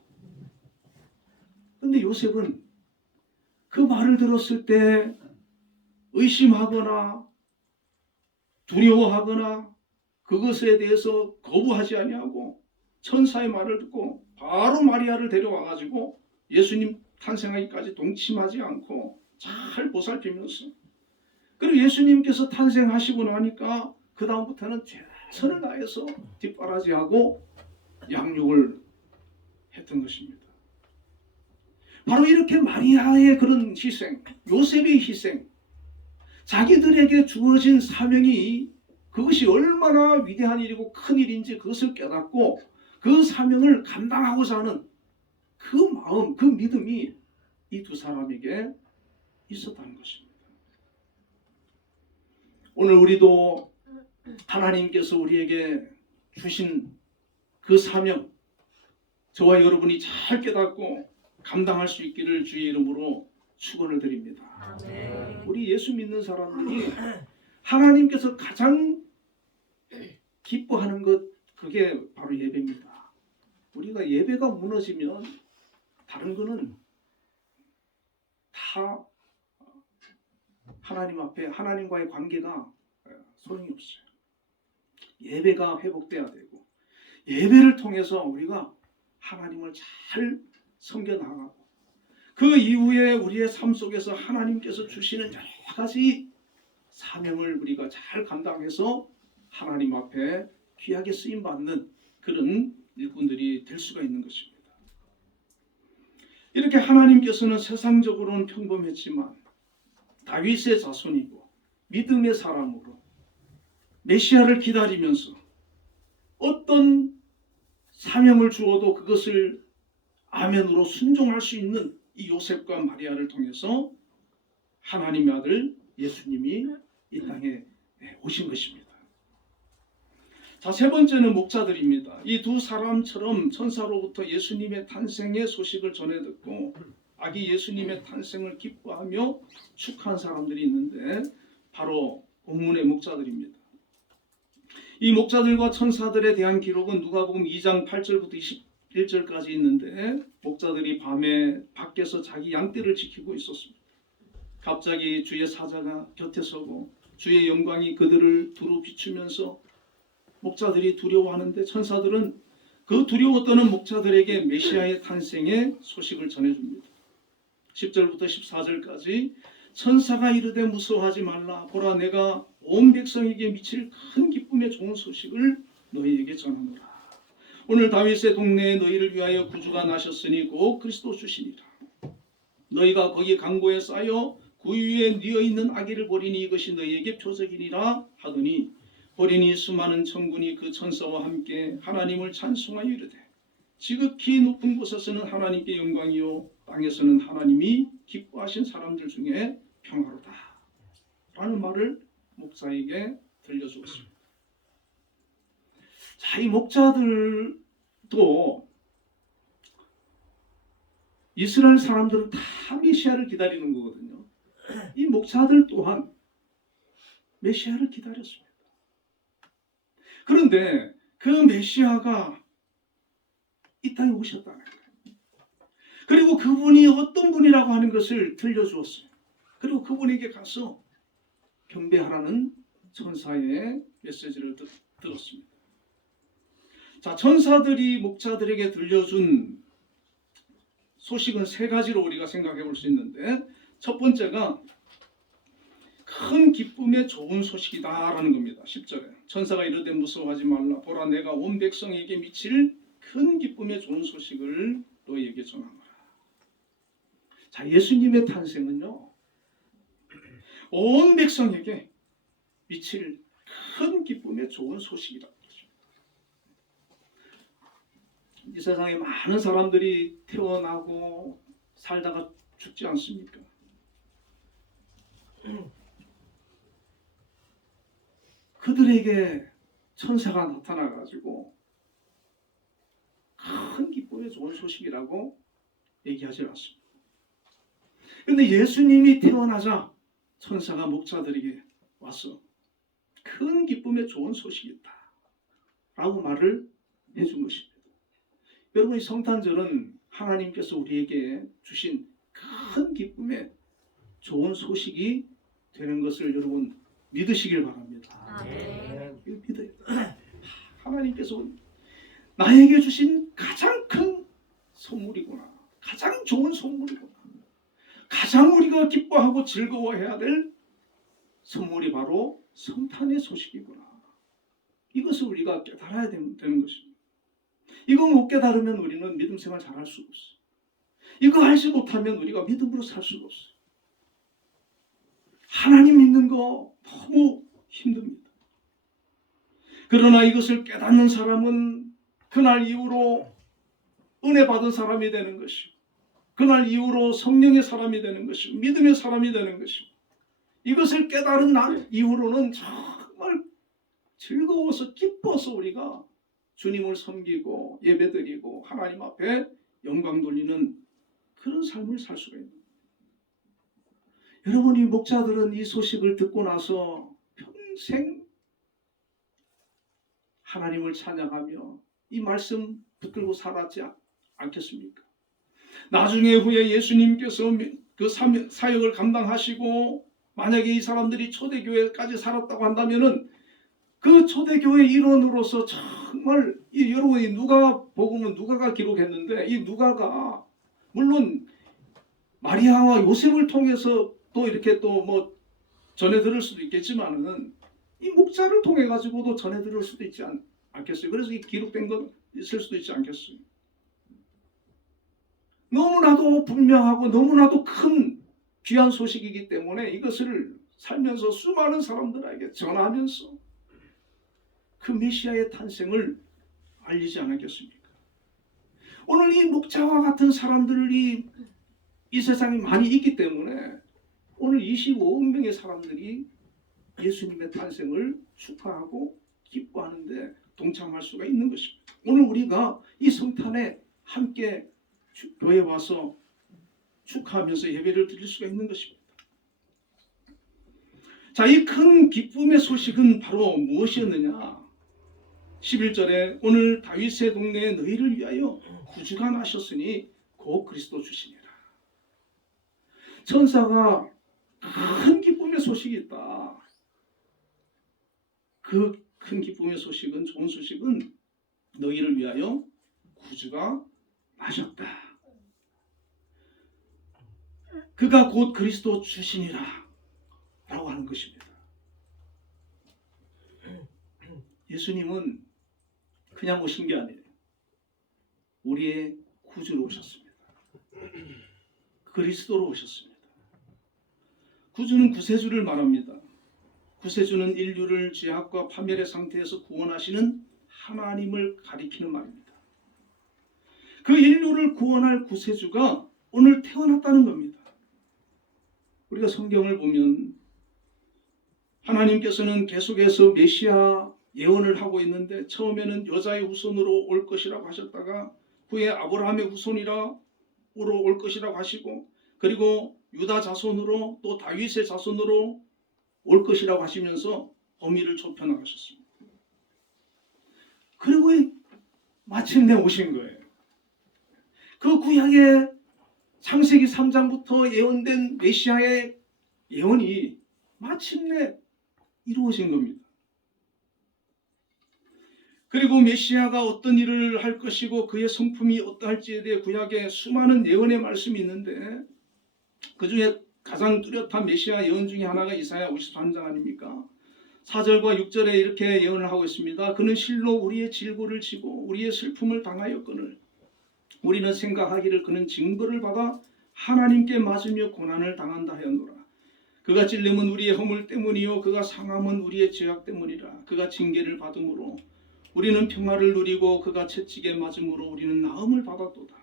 그런데 요셉은 그 말을 들었을 때 의심하거나 두려워하거나 그것에 대해서 거부하지 아니하고 천사의 말을 듣고 바로 마리아를 데려와가지고 예수님 탄생하기까지 동침하지 않고 잘 보살피면서 그리고 예수님께서 탄생하시고 나니까 그 다음부터는 최선을 다해서 뒷바라지하고 양육을 했던 것입니다. 바로 이렇게 마리아의 그런 희생, 요셉의 희생, 자기들에게 주어진 사명이 그것이 얼마나 위대한 일이고 큰 일인지 그것을 깨닫고 그 사명을 감당하고자 하는 그 마음, 그 믿음이 이 두 사람에게 있었다는 것입니다. 오늘 우리도 하나님께서 우리에게 주신 그 사명, 저와 여러분이 잘 깨닫고 감당할 수 있기를 주의 이름으로 축원을 드립니다. 아멘. 우리 예수 믿는 사람들이 하나님께서 가장 기뻐하는 것, 그게 바로 예배입니다. 우리가 예배가 무너지면 다른 거는 다 하나님 앞에 하나님과의 관계가 소용이 없어요. 예배가 회복돼야 되고 예배를 통해서 우리가 하나님을 잘 섬겨 나가고 그 이후에 우리의 삶 속에서 하나님께서 주시는 여러 가지 사명을 우리가 잘 감당해서 하나님 앞에 귀하게 쓰임받는 그런 일꾼들이 될 수가 있는 것입니다. 이렇게 하나님께서는 세상적으로는 평범했지만 다윗의 자손이고 믿음의 사람으로 메시아를 기다리면서 어떤 사명을 주어도 그것을 아멘으로 순종할 수 있는 이 요셉과 마리아를 통해서 하나님의 아들 예수님이 이 땅에 오신 것입니다. 자, 세 번째는 목자들입니다. 이 두 사람처럼 천사로부터 예수님의 탄생의 소식을 전해 듣고 아기 예수님의 탄생을 기뻐하며 축하한 사람들이 있는데 바로 본문의 목자들입니다. 이 목자들과 천사들에 대한 기록은 누가복음 2장 8절부터 21절까지 있는데 목자들이 밤에 밖에서 자기 양떼를 지키고 있었습니다. 갑자기 주의 사자가 곁에 서고 주의 영광이 그들을 두루 비추면서 목자들이 두려워하는데 천사들은 그 두려워 떠는 목자들에게 메시아의 탄생의 소식을 전해줍니다. 10절부터 14절까지 천사가 이르되 무서워하지 말라. 보라 내가 온 백성에게 미칠 큰 기쁨의 좋은 소식을 너희에게 전하노라. 오늘 다윗의 동네에 너희를 위하여 구주가 나셨으니 곧 그리스도 주시니라. 너희가 거기 강고에 쌓여 그 위에 뉘어있는 아기를 보리니 이것이 너희에게 표적이니라 하더니 보리니 수많은 천군이 그 천사와 함께 하나님을 찬송하여 이르되 지극히 높은 곳에서는 하나님께 영광이요 땅에서는 하나님이 기뻐하신 사람들 중에 평화로다 라는 말을 목사에게 들려주었습니다. 자, 이 목자들도 이스라엘 사람들은 다 메시아를 기다리는 거거든요. 이 목자들 또한 메시아를 기다렸습니다. 그런데 그 메시아가 이 땅에 오셨다는 거예요. 그리고 그분이 어떤 분이라고 하는 것을 들려주었어요. 그리고 그분에게 가서 경배하라는 천사의 메시지를 들었습니다. 자, 천사들이 목자들에게 들려준 소식은 세 가지로 우리가 생각해 볼 수 있는데 첫 번째가 큰 기쁨의 좋은 소식이다라는 겁니다. 10절에 천사가 이르되 무서워하지 말라. 보라 내가 온 백성에게 미칠 큰 기쁨의 좋은 소식을 너희에게 전하노라. 자, 예수님의 탄생은요 온 백성에게 미칠 큰 기쁨의 좋은 소식이라는 것입니다. 이 세상에 많은 사람들이 태어나고 살다가 죽지 않습니까? 그들에게 천사가 나타나가지고 큰 기쁨의 좋은 소식이라고 얘기하지 않습니다. 그런데 예수님이 태어나자 천사가 목자들에게 와서 큰 기쁨의 좋은 소식이다 라고 말을 해준 것입니다. 여러분, 이 성탄절은 하나님께서 우리에게 주신 큰 기쁨의 좋은 소식이 되는 것을 여러분 믿으시길 바랍니다. 이거 믿어야 돼요. 하나님께서 나에게 주신 가장 큰 선물이구나. 가장 좋은 선물이구나. 가장 우리가 기뻐하고 즐거워해야 될 선물이 바로 성탄의 소식이구나. 이것을 우리가 깨달아야 되는 것입니다. 이거 못 깨달으면 우리는 믿음 생활 잘할 수가 없어요. 이거 알지 못하면 우리가 믿음으로 살 수가 없어요. 하나님 믿는 거 너무 힘듭니다. 그러나 이것을 깨닫는 사람은 그날 이후로 은혜 받은 사람이 되는 것이고 그날 이후로 성령의 사람이 되는 것이고 믿음의 사람이 되는 것이고 이것을 깨달은 날 이후로는 정말 즐거워서 기뻐서 우리가 주님을 섬기고 예배드리고 하나님 앞에 영광 돌리는 그런 삶을 살 수가 있는 거예요. 여러분, 이 목자들은 이 소식을 듣고 나서 평생 하나님을 찬양하며 이 말씀 붙들고 살았지 않겠습니까? 나중에 후에 예수님께서 그 사역을 감당하시고 만약에 이 사람들이 초대교회까지 살았다고 한다면은 그 초대교회 일원으로서 정말 여러분이 누가복음은 누가가 기록했는데 이 누가가 물론 마리아와 요셉을 통해서 또 이렇게 또 뭐 전해 들을 수도 있겠지만은 이 목자를 통해 가지고도 전해 들을 수도 있지 않겠어요? 그래서 이 기록된 건 있을 수도 있지 않겠어요? 너무나도 분명하고 너무나도 큰 귀한 소식이기 때문에 이것을 살면서 수많은 사람들에게 전하면서 그 메시아의 탄생을 알리지 않았겠습니까? 오늘 이 목자와 같은 사람들이 이 세상에 많이 있기 때문에 오늘 25억 명의 사람들이 예수님의 탄생을 축하하고 기뻐하는데 동참할 수가 있는 것입니다. 오늘 우리가 이 성탄에 함께 교회에 와서 축하하면서 예배를 드릴 수가 있는 것입니다. 자, 이 큰 기쁨의 소식은 바로 무엇이었느냐? 11절에 오늘 다윗의 동네에 너희를 위하여 구주가 나셨으니 곧 그리스도 주시니라. 천사가 큰 기쁨의 소식이 있다. 그 큰 기쁨의 소식은, 좋은 소식은 너희를 위하여 구주가 나셨다. 그가 곧 그리스도 주시니라 라고 하는 것입니다. 예수님은 그냥 오신 게 아니에요. 우리의 구주로 오셨습니다. 그리스도로 오셨습니다. 구주는 구세주를 말합니다. 구세주는 인류를 죄악과 파멸의 상태에서 구원하시는 하나님을 가리키는 말입니다. 그 인류를 구원할 구세주가 오늘 태어났다는 겁니다. 우리가 성경을 보면 하나님께서는 계속해서 메시아 예언을 하고 있는데 처음에는 여자의 후손으로 올 것이라고 하셨다가 후에 아브라함의 후손이라 올 것이라고 하시고 그리고 유다 자손으로 또 다윗의 자손으로 올 것이라고 하시면서 범위를 좁혀 나가셨습니다. 그리고 마침내 오신 거예요. 그 구약의 창세기 3장부터 예언된 메시아의 예언이 마침내 이루어진 겁니다. 그리고 메시아가 어떤 일을 할 것이고 그의 성품이 어떠할지에 대해 구약에 수많은 예언의 말씀이 있는데 그 중에 가장 뚜렷한 메시아 예언 중에 하나가 이사야 53장 아닙니까? 4절과 6절에 이렇게 예언을 하고 있습니다. 그는 실로 우리의 질고를 지고 우리의 슬픔을 당하였거늘 우리는 생각하기를 그는 징벌을 받아 하나님께 맞으며 고난을 당한다 하였노라. 그가 찔림은 우리의 허물 때문이요 그가 상함은 우리의 죄악 때문이라. 그가 징계를 받음으로 우리는 평화를 누리고 그가 채찍에 맞음으로 우리는 나음을 받았도다.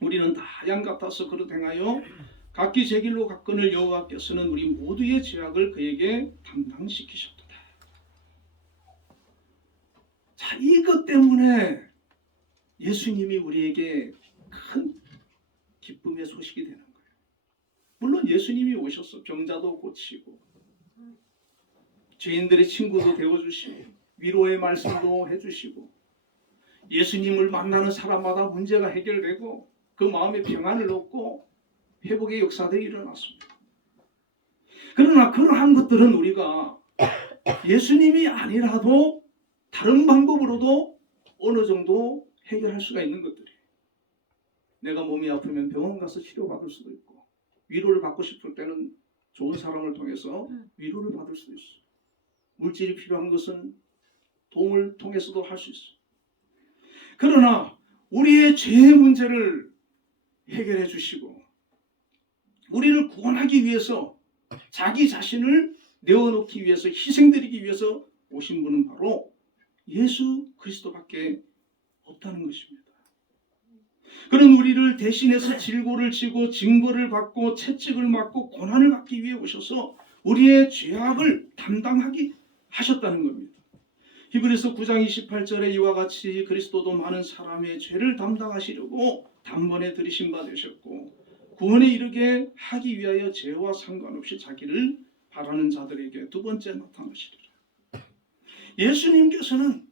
우리는 다 양 같아서 그릇 행하여 각기 제 길로 갔거늘 여호와께서는 우리 모두의 죄악을 그에게 담당시키셨도다. 자, 이것 때문에 예수님이 우리에게 큰 기쁨의 소식이 되는 거예요. 물론 예수님이 오셔서 병자도 고치고 죄인들의 친구도 되어주시고 위로의 말씀도 해주시고 예수님을 만나는 사람마다 문제가 해결되고 그 마음에 평안을 얻고 회복의 역사들이 일어났습니다. 그러나 그러한 것들은 우리가 예수님이 아니라도 다른 방법으로도 어느 정도 해결할 수가 있는 것들이에요. 내가 몸이 아프면 병원 가서 치료받을 수도 있고 위로를 받고 싶을 때는 좋은 사람을 통해서 위로를 받을 수도 있어요. 물질이 필요한 것은 도움을 통해서도 할 수 있어요. 그러나 우리의 죄의 문제를 해결해 주시고 우리를 구원하기 위해서 자기 자신을 내어놓기 위해서 희생드리기 위해서 오신 분은 바로 예수 그리스도밖에 없다는 것입니다. 그는 우리를 대신해서 질고를 지고 징벌을 받고 채찍을 맞고 고난을 받기 위해 오셔서 우리의 죄악을 담당하기 하셨다는 겁니다. 히브리서 9장 28절에 이와 같이 그리스도도 많은 사람의 죄를 담당하시려고 단번에 들이신 바 되셨고 구원에 이르게 하기 위하여 죄와 상관없이 자기를 바라는 자들에게 두 번째 나타나시리라. 예수님께서는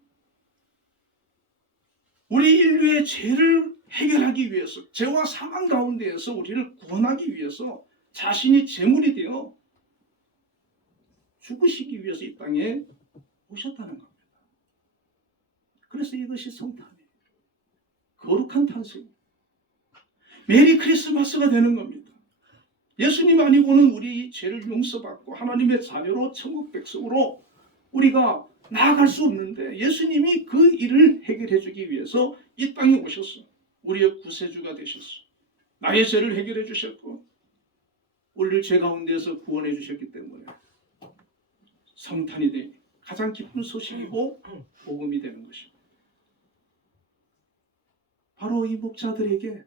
우리 인류의 죄를 해결하기 위해서 죄와 사망 가운데에서 우리를 구원하기 위해서 자신이 제물이 되어 죽으시기 위해서 이 땅에 오셨다는 겁니다. 그래서 이것이 성탄이에요. 거룩한 탄생. 메리 크리스마스가 되는 겁니다. 예수님 아니고는 우리 죄를 용서받고 하나님의 자녀로 천국 백성으로 우리가 나아갈 수 없는데 예수님이 그 일을 해결해 주기 위해서 이 땅에 오셨어. 우리의 구세주가 되셨어. 나의 죄를 해결해 주셨고 우리를 죄 가운데에서 구원해 주셨기 때문에 성탄이 되 가장 기쁜 소식이고 복음이 되는 것입니다. 바로 이 목자들에게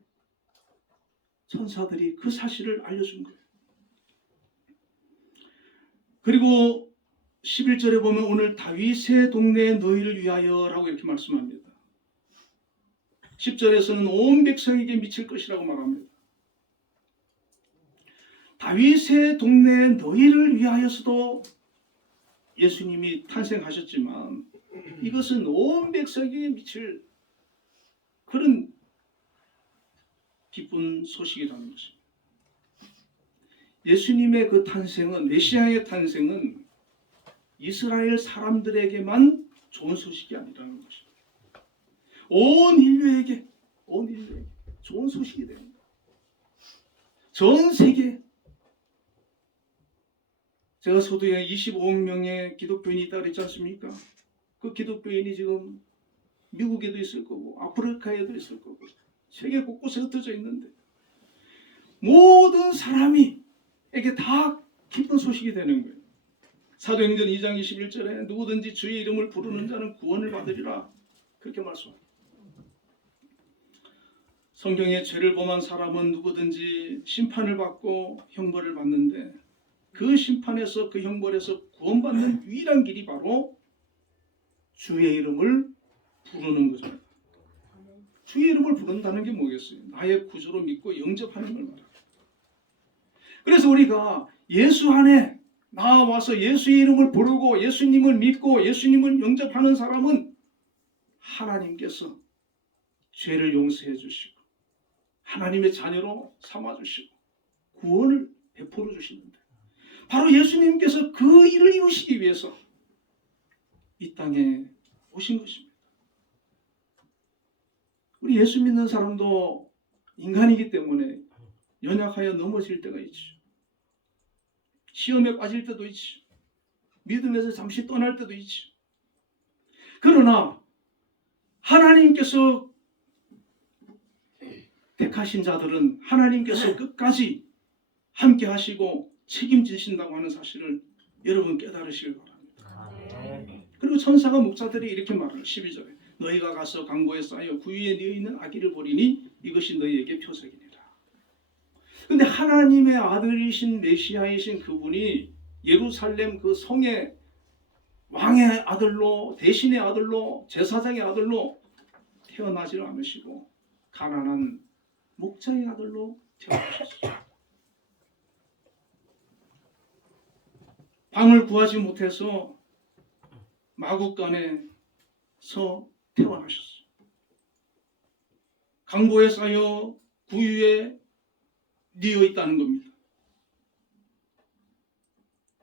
천사들이 그 사실을 알려준 거예요. 그리고 11절에 보면 오늘 다윗의 동네에 너희를 위하여 라고 이렇게 말씀합니다. 10절에서는 온 백성에게 미칠 것이라고 말합니다. 다윗의 동네에 너희를 위하여서도 예수님이 탄생하셨지만 이것은 온 백성에게 미칠 그런 기쁜 소식이라는 것입니다. 예수님의 그 탄생은, 메시아의 탄생은 이스라엘 사람들에게만 좋은 소식이 아니라는 것입니다. 온 인류에게 좋은 소식이 됩니다. 전 세계. 제가 소두에 25억 명의 기독교인이 있다고 그랬지 않습니까? 그 기독교인이 지금 미국에도 있을 거고 아프리카에도 있을 거고 세계 곳곳에 흩어져 있는데 모든 사람에게 다 기쁜 소식이 되는 거예요. 사도행전 2장 21절에 누구든지 주의 이름을 부르는 자는 구원을 받으리라 그렇게 말씀합니다. 성경에 죄를 범한 사람은 누구든지 심판을 받고 형벌을 받는데 그 심판에서 그 형벌에서 구원받는 유일한 길이 바로 주의 이름을 부르는 거죠. 주의 이름을 부른다는 게 뭐겠어요? 나의 구주로 믿고 영접하는 걸 말합니다. 그래서 우리가 예수 안에 나와서 예수의 이름을 부르고 예수님을 믿고 예수님을 영접하는 사람은 하나님께서 죄를 용서해 주시고 하나님의 자녀로 삼아주시고 구원을 베풀어 주시는데 바로 예수님께서 그 일을 이루시기 위해서 이 땅에 오신 것입니다. 우리 예수 믿는 사람도 인간이기 때문에 연약하여 넘어질 때가 있죠. 시험에 빠질 때도 있죠. 믿음에서 잠시 떠날 때도 있죠. 그러나 하나님께서 택하신 자들은 하나님께서 끝까지 함께 하시고 책임지신다고 하는 사실을 여러분 깨달으시길 바랍니다. 그리고 천사가 목자들이 이렇게 말해요. 12절에 너희가 가서 강보에 쌓여 구유에 뉘어 있는 아기를 보리니 이것이 너희에게 표적이니라. 근데 하나님의 아들이신 메시아이신 그분이 예루살렘 그 성의 왕의 아들로 대신의 아들로 제사장의 아들로 태어나지를 않으시고 가난한 목자의 아들로 태어나셨어요. 방을 구하지 못해서 마구간에서 태어나셨어요. 강보에 쌓여 구유에 뉘어 있다는 겁니다.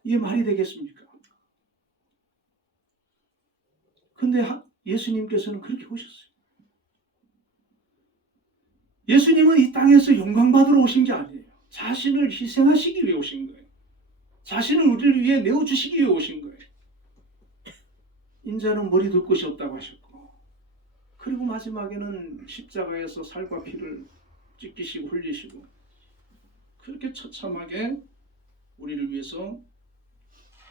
이게 말이 되겠습니까? 근데 예수님께서는 그렇게 오셨어요. 예수님은 이 땅에서 영광받으러 오신 게 아니에요. 자신을 희생하시기 위해 오신 거예요. 자신을 우리를 위해 내어주시기 위해 오신 거예요. 인자는 머리 둘 곳이 없다고 하셨고 그리고 마지막에는 십자가에서 살과 피를 찢기시고 흘리시고 그렇게 처참하게 우리를 위해서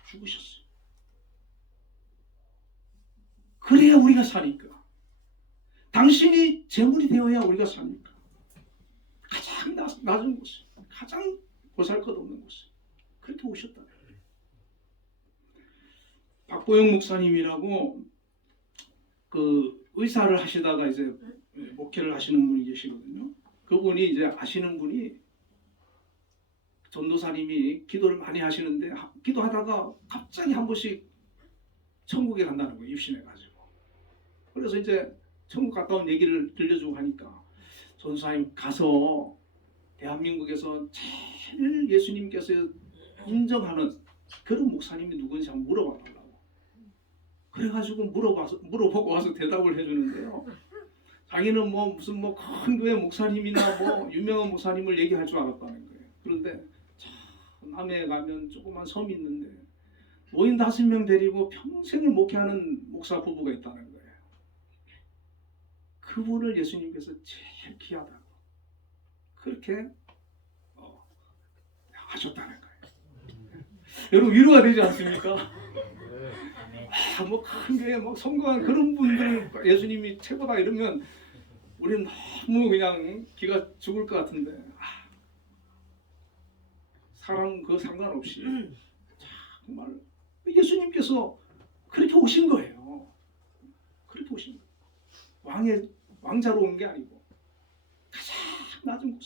죽으셨어요. 그래야 우리가 사니까. 당신이 제물이 되어야 우리가 사니까. 가장 낮은 곳에 가장 보잘것없는 곳에 그렇게 오셨다. 박보영 목사님이라고 그 의사를 하시다가 이제 목회를 하시는 분이 계시거든요. 그분이 이제 아시는 분이 전도사님이 기도를 많이 하시는데 기도하다가 갑자기 한 번씩 천국에 간다는 거예요. 입신해가지고. 그래서 이제 천국 갔다 온 얘기를 들려주고 하니까 전도사님 가서 대한민국에서 제일 예수님께서 인정하는 그런 목사님이 누군지 한번 물어봐 달라고. 그래가지고 물어보고 와서 대답을 해주는데요. 자기는 뭐 무슨 뭐 큰 교회 목사님이나 뭐 유명한 목사님을 얘기할 줄 알았다는 거예요. 그런데 남해에 가면 조그만 섬이 있는데 노인 5명 데리고 평생을 목회하는 목사 부부가 있다는 거예요. 그분을 예수님께서 제일 귀하다고 그렇게 하셨다는 거예요. 여러분 위로가 되지 않습니까? 뭐 큰 교회 뭐 성공한 그런 분들 예수님이 최고다 이러면 우리는 너무 그냥 기가 죽을 것 같은데 사람 그 상관없이 정말 예수님께서 그렇게 오신 거예요. 그렇게 오신 거예요. 왕자로 온 게 아니고 가장 낮은 곳.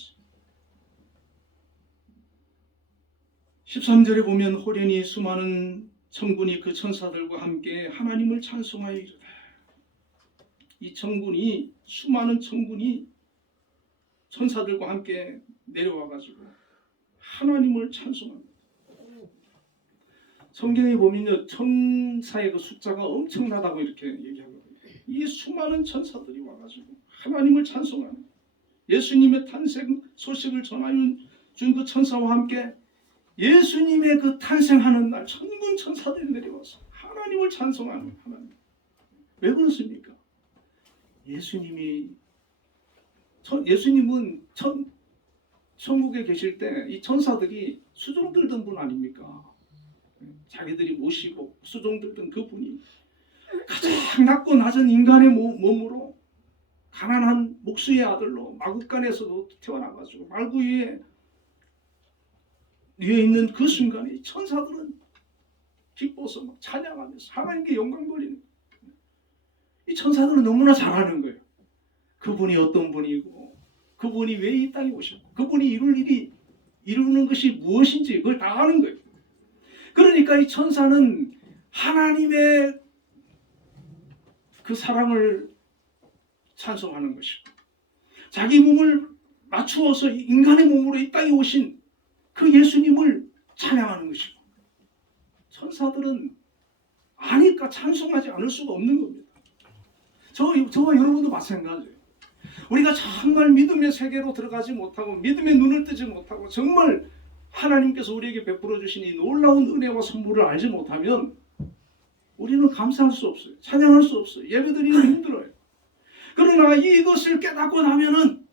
13절에 보면 호련히 수많은 천군이 그 천사들과 함께 하나님을 찬송하여 이르되 이 천군이 수많은 천군이 천사들과 함께 내려와가지고 하나님을 찬송합니다. 성경에 보면요 천사의 그 숫자가 엄청나다고 이렇게 얘기하거든요. 이 수많은 천사들이 와가지고 하나님을 찬송하는 예수님의 탄생 소식을 전하여 준 그 천사와 함께 예수님의 그 탄생하는 날 천군 천사들이 내려와서 하나님을 찬송하는 하나님. 왜 그렇습니까? 예수님은 천국에 계실 때 이 천사들이 수종 들던 분 아닙니까? 자기들이 모시고 수종 들던 그분이 가장 낮고 낮은 인간의 몸으로 가난한 목수의 아들로 마국간에서도 태어나가지고 말구 위에 있는 그 순간에 천사들은 기뻐서 막 찬양하면서 하나님께 영광 돌리는 거예요. 이 천사들은 너무나 잘하는 거예요. 그분이 어떤 분이고 그분이 왜 이 땅에 오셨고 그분이 이루는 것이 무엇인지 그걸 다 아는 거예요. 그러니까 이 천사는 하나님의 그 사랑을 찬송하는 것이고 자기 몸을 맞추어서 인간의 몸으로 이 땅에 오신 그 예수님을 찬양하는 것이고 천사들은 아니까 찬송하지 않을 수가 없는 겁니다. 저와 여러분도 마찬가지예요. 우리가 정말 믿음의 세계로 들어가지 못하고 믿음의 눈을 뜨지 못하고 정말 하나님께서 우리에게 베풀어 주신 이 놀라운 은혜와 선물을 알지 못하면 우리는 감사할 수 없어요. 찬양할 수 없어요. 예배드리는 힘들어요. 그러나 이것을 깨닫고 나면은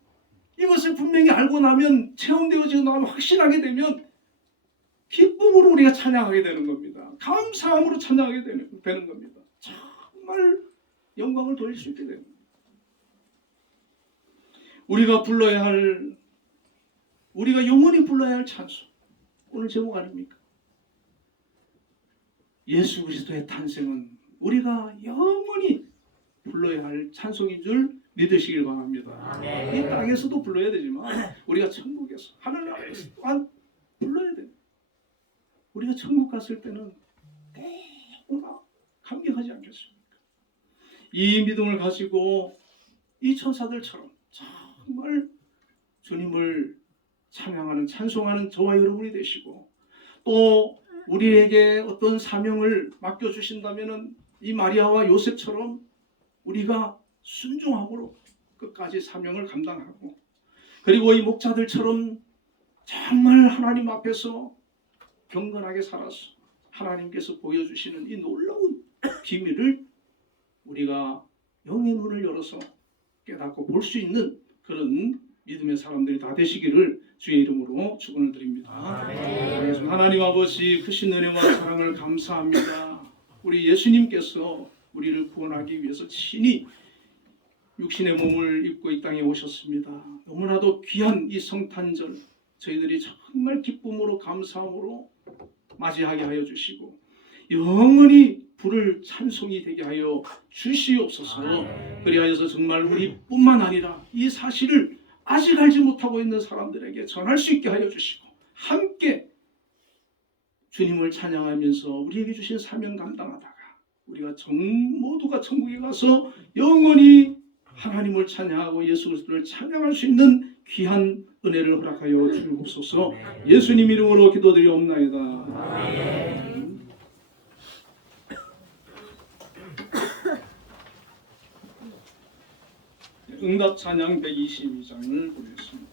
이것을 분명히 알고 나면 체험되어지고 나면 확신하게 되면 기쁨으로 우리가 찬양하게 되는 겁니다. 감사함으로 찬양하게 되는 겁니다. 정말 영광을 돌릴 수 있게 됩니다. 우리가 영원히 불러야 할 찬송 오늘 제목 아닙니까? 예수 그리스도의 탄생은 우리가 영원히 불러야 할 찬송인 줄 믿으시길 바랍니다. 이 땅에서도 불러야 되지만 우리가 천국에서 하늘나라에서 또한 불러야 됩니다. 우리가 천국 갔을 때는 너무나 감격하지 않겠습니까? 이 믿음을 가지고 이 천사들처럼 정말 주님을 찬양하는 찬송하는 저와 여러분이 되시고 또 우리에게 어떤 사명을 맡겨주신다면 이 마리아와 요셉처럼 우리가 순종함으로 끝까지 사명을 감당하고 그리고 이 목자들처럼 정말 하나님 앞에서 경건하게 살아서 하나님께서 보여주시는 이 놀라운 비밀을 우리가 영의 눈을 열어서 깨닫고 볼 수 있는 그런 믿음의 사람들이 다 되시기를 주의 이름으로 축원을 드립니다. 하나님 아버지 크신 은혜와 사랑을 감사합니다. 우리 예수님께서 우리를 구원하기 위해서 친히 육신의 몸을 입고 이 땅에 오셨습니다. 너무나도 귀한 이 성탄절 저희들이 정말 기쁨으로 감사함으로 맞이하게 하여 주시고 영원히 부를 찬송이 되게 하여 주시옵소서. 그리하여서 정말 우리뿐만 아니라 이 사실을 아직 알지 못하고 있는 사람들에게 전할 수 있게 하여 주시고 함께 주님을 찬양하면서 우리에게 주신 사명 감당하다가 우리가 모두가 천국에 가서 영원히 하나님을 찬양하고 예수 그리스도를 찬양할 수 있는 귀한 은혜를 허락하여 주옵소서. 예수님 이름으로 기도드리옵나이다. 응답 찬양 122장을 보겠습니다.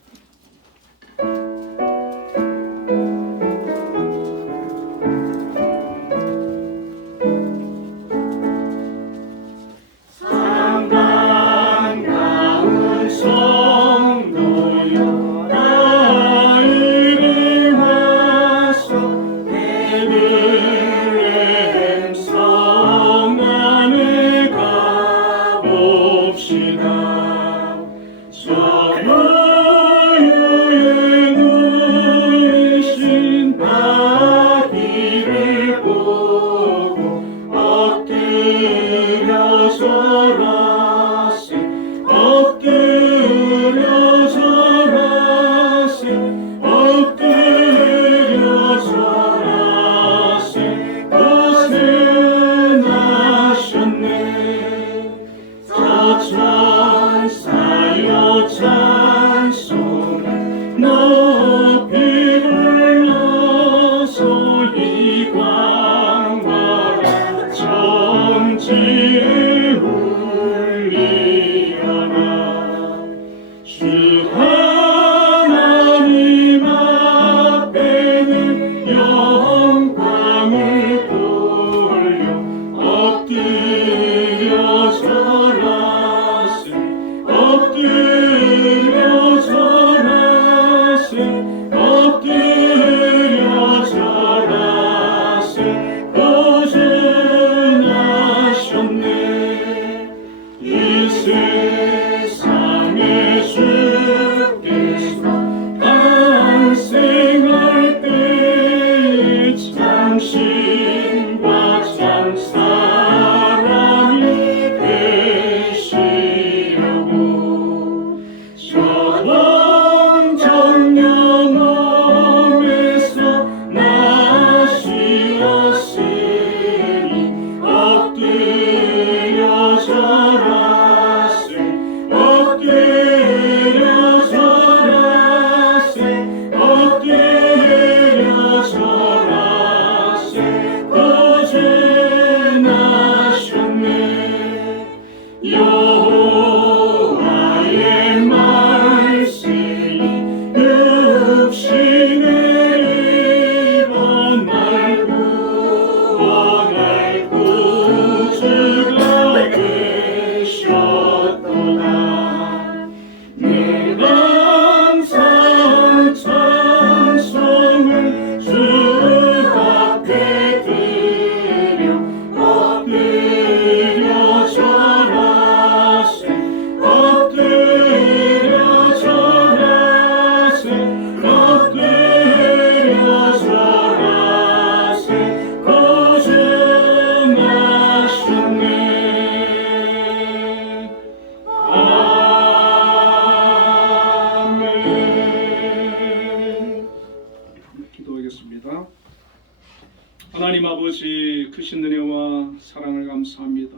아버지 크신 은혜와 사랑을 감사합니다.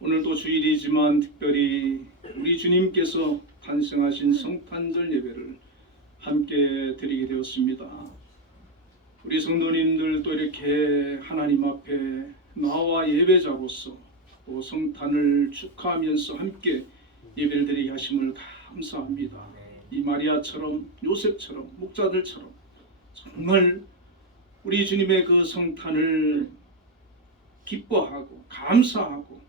오늘도 주일이지만 특별히 우리 주님께서 탄생하신 성탄절 예배를 함께 드리게 되었습니다. 우리 성도님들 또 이렇게 하나님 앞에 나와 예배자로서 또 성탄을 축하하면서 함께 예배를 드리게 하심을 감사합니다. 이 마리아처럼 요셉처럼 목자들처럼 정말 우리 주님의 그 성탄을 기뻐하고 감사하고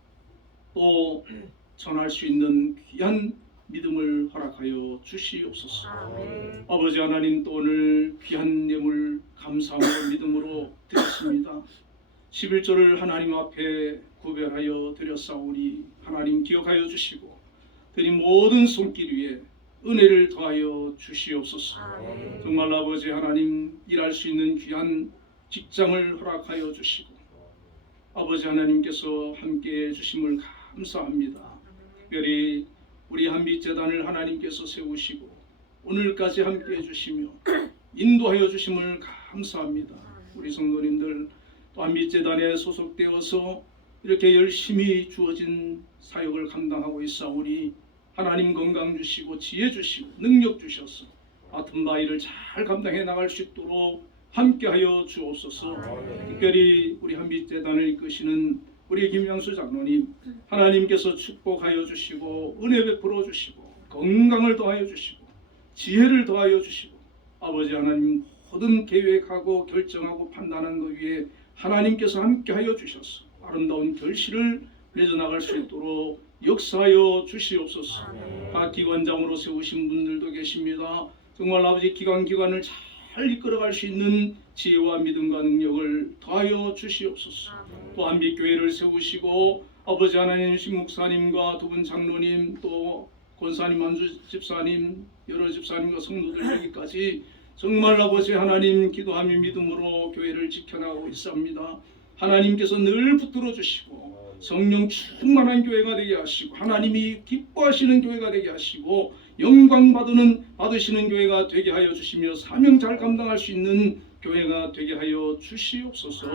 또 전할 수 있는 귀한 믿음을 허락하여 주시옵소서. 아멘. 아버지 하나님, 또 오늘 귀한 예물 감사함으로 믿음으로 드렸습니다. 11조를 하나님 앞에 구별하여 드렸사오니 하나님 기억하여 주시고 드린 모든 손길 위에 은혜를 더하여 주시옵소서. 아멘. 정말 아버지 하나님, 일할 수 있는 귀한 직장을 허락하여 주시고 아버지 하나님께서 함께해 주심을 감사합니다. 특별히 우리 한빛재단을 하나님께서 세우시고 오늘까지 함께해 주시며 인도하여 주심을 감사합니다. 우리 성도님들 또 한빛재단에 소속되어서 이렇게 열심히 주어진 사역을 감당하고 있사오니 하나님 건강 주시고 지혜 주시고 능력 주셔서 맡은 바 일을 잘 감당해 나갈 수 있도록 함께하여 주옵소서. 특별히 우리 한빛재단을 이끄시는 우리 김양수 장로님, 하나님께서 축복하여 주시고 은혜 베풀어 주시고 건강을 더하여 주시고 지혜를 더하여 주시고 아버지 하나님 모든 계획하고 결정하고 판단한 것 위에 하나님께서 함께하여 주셔서 아름다운 결실을 맺어나갈 수 있도록 역사하여 주시옵소서. 각 기관장으로 세우신 분들도 계십니다. 정말 아버지 기관을 잘 이끌어갈 수 있는 지혜와 믿음과 능력을 더하여 주시옵소서. 또 한빛교회를 세우시고 아버지 하나님 신 목사님과 두 분 장로님 또 권사님 만주 집사님 여러 집사님과 성도들 여기까지 정말 아버지 하나님 기도하며 믿음으로 교회를 지켜나가고 있습니다. 하나님께서 늘 붙들어 주시고 성령 충만한 교회가 되게 하시고 하나님이 기뻐하시는 교회가 되게 하시고 영광 받으시는 교회가 되게 하여 주시며 사명 잘 감당할 수 있는 교회가 되게 하여 주시옵소서.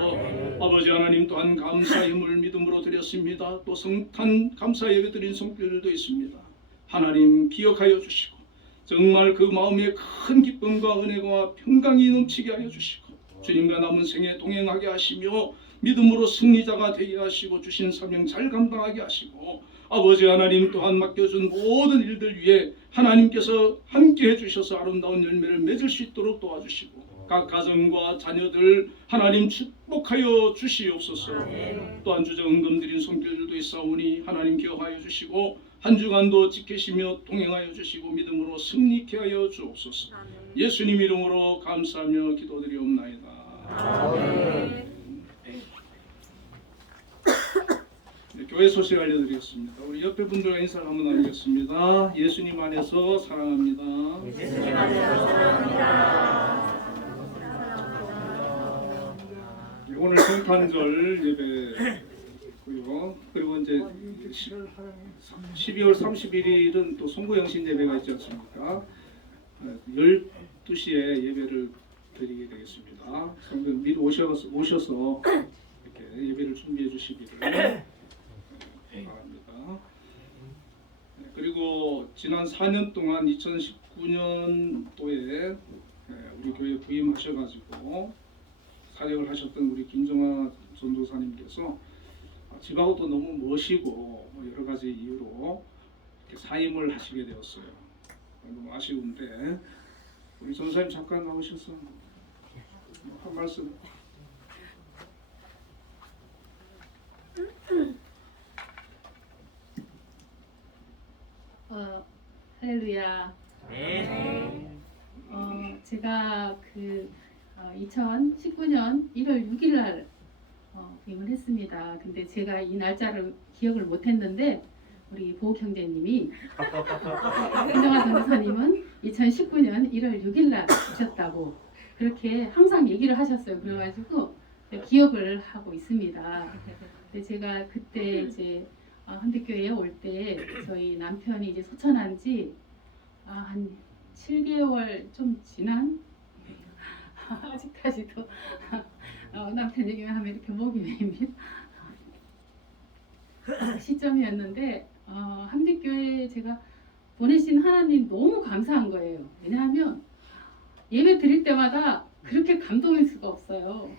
아버지 하나님 또한 감사의 힘을 믿음으로 드렸습니다. 또 성탄 감사 예배 드린 손길들도 있습니다. 하나님 기억하여 주시고 정말 그 마음에 큰 기쁨과 은혜와 평강이 넘치게 하여 주시고 주님과 남은 생에 동행하게 하시며 믿음으로 승리자가 되게 하시고 주신 사명 잘 감당하게 하시고 아버지 하나님 또한 맡겨준 모든 일들 위에 하나님께서 함께 해주셔서 아름다운 열매를 맺을 수 있도록 도와주시고 각 가정과 자녀들 하나님 축복하여 주시옵소서. 또한 주저 은금 드린 손길들도 있사오니 하나님 기억하여 주시고 한 주간도 지키시며 동행하여 주시고 믿음으로 승리케 하여 주옵소서. 예수님 이름으로 감사하며 기도드리옵나이다. 아멘. 네, 교회 소식 알려드리겠습니다. 우리 옆에 분들과 인사를 한번 나누겠습니다. 예수님 안에서 사랑합니다. 예수님 안에서 사랑합니다. 네, 오늘 성탄절 예배고요. 그리고 이제 12월 31일은 또 송구영신 예배가 있지 않습니까? 12시에 예배를 드리게 되겠습니다. 성도님 미리 오셔서 이렇게 예배를 준비해 주시기를 바랍니다. 네, 그리고 지난 4년 동안 2019년도에 우리 교회 부임하셔가지고 사역을 하셨던 우리 김정아 전도사님께서 집하고 또 너무 멋이고 여러 가지 이유로 이렇게 사임을 하시게 되었어요. 너무 아쉬운데 우리 전사님 잠깐 나오셔서 한 말씀. 할렐루야. 제가 2019년 1월 6일 날 부임을 했습니다. 근데 제가 이 날짜를 기억을 못했는데 우리 보욱 형제님이 김정아 전도사님은 2019년 1월 6일 날 오셨다고 그렇게 항상 얘기를 하셨어요. 그래가지고 기억을 하고 있습니다. 근데 제가 그때 이제 한빛교회에 올 때 저희 남편이 이제 소천한 지 한 7개월 좀 지난 아직까지도 남편 얘기만 하면 이렇게 목이 메입니다. 시점이었는데 한빛교회에 제가 보내신 하나님 너무 감사한 거예요. 왜냐하면 예배 드릴 때마다 그렇게 감동일 수가 없어요.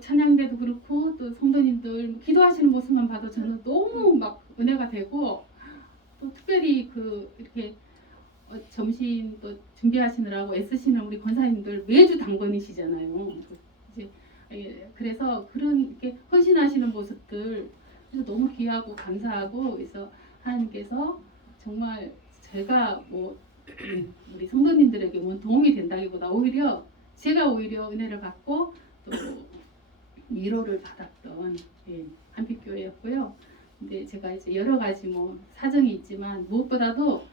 찬양대도 그렇고 또 성도님들 기도하시는 모습만 봐도 저는 너무 막 은혜가 되고, 또 특별히 이렇게 점심 또 준비하시느라고 애쓰시는 우리 권사님들 매주 당번이시잖아요. 그래서 그런 이렇게 헌신하시는 모습들 그래서 너무 귀하고 감사하고, 그래서 하나님께서 정말 제가 우리 성도님들에게 도움이 된다기보다 오히려 제가 오히려 은혜를 받고 또 위로를 받았던 한빛교회였고요. 근데 제가 이제 여러 가지 사정이 있지만 무엇보다도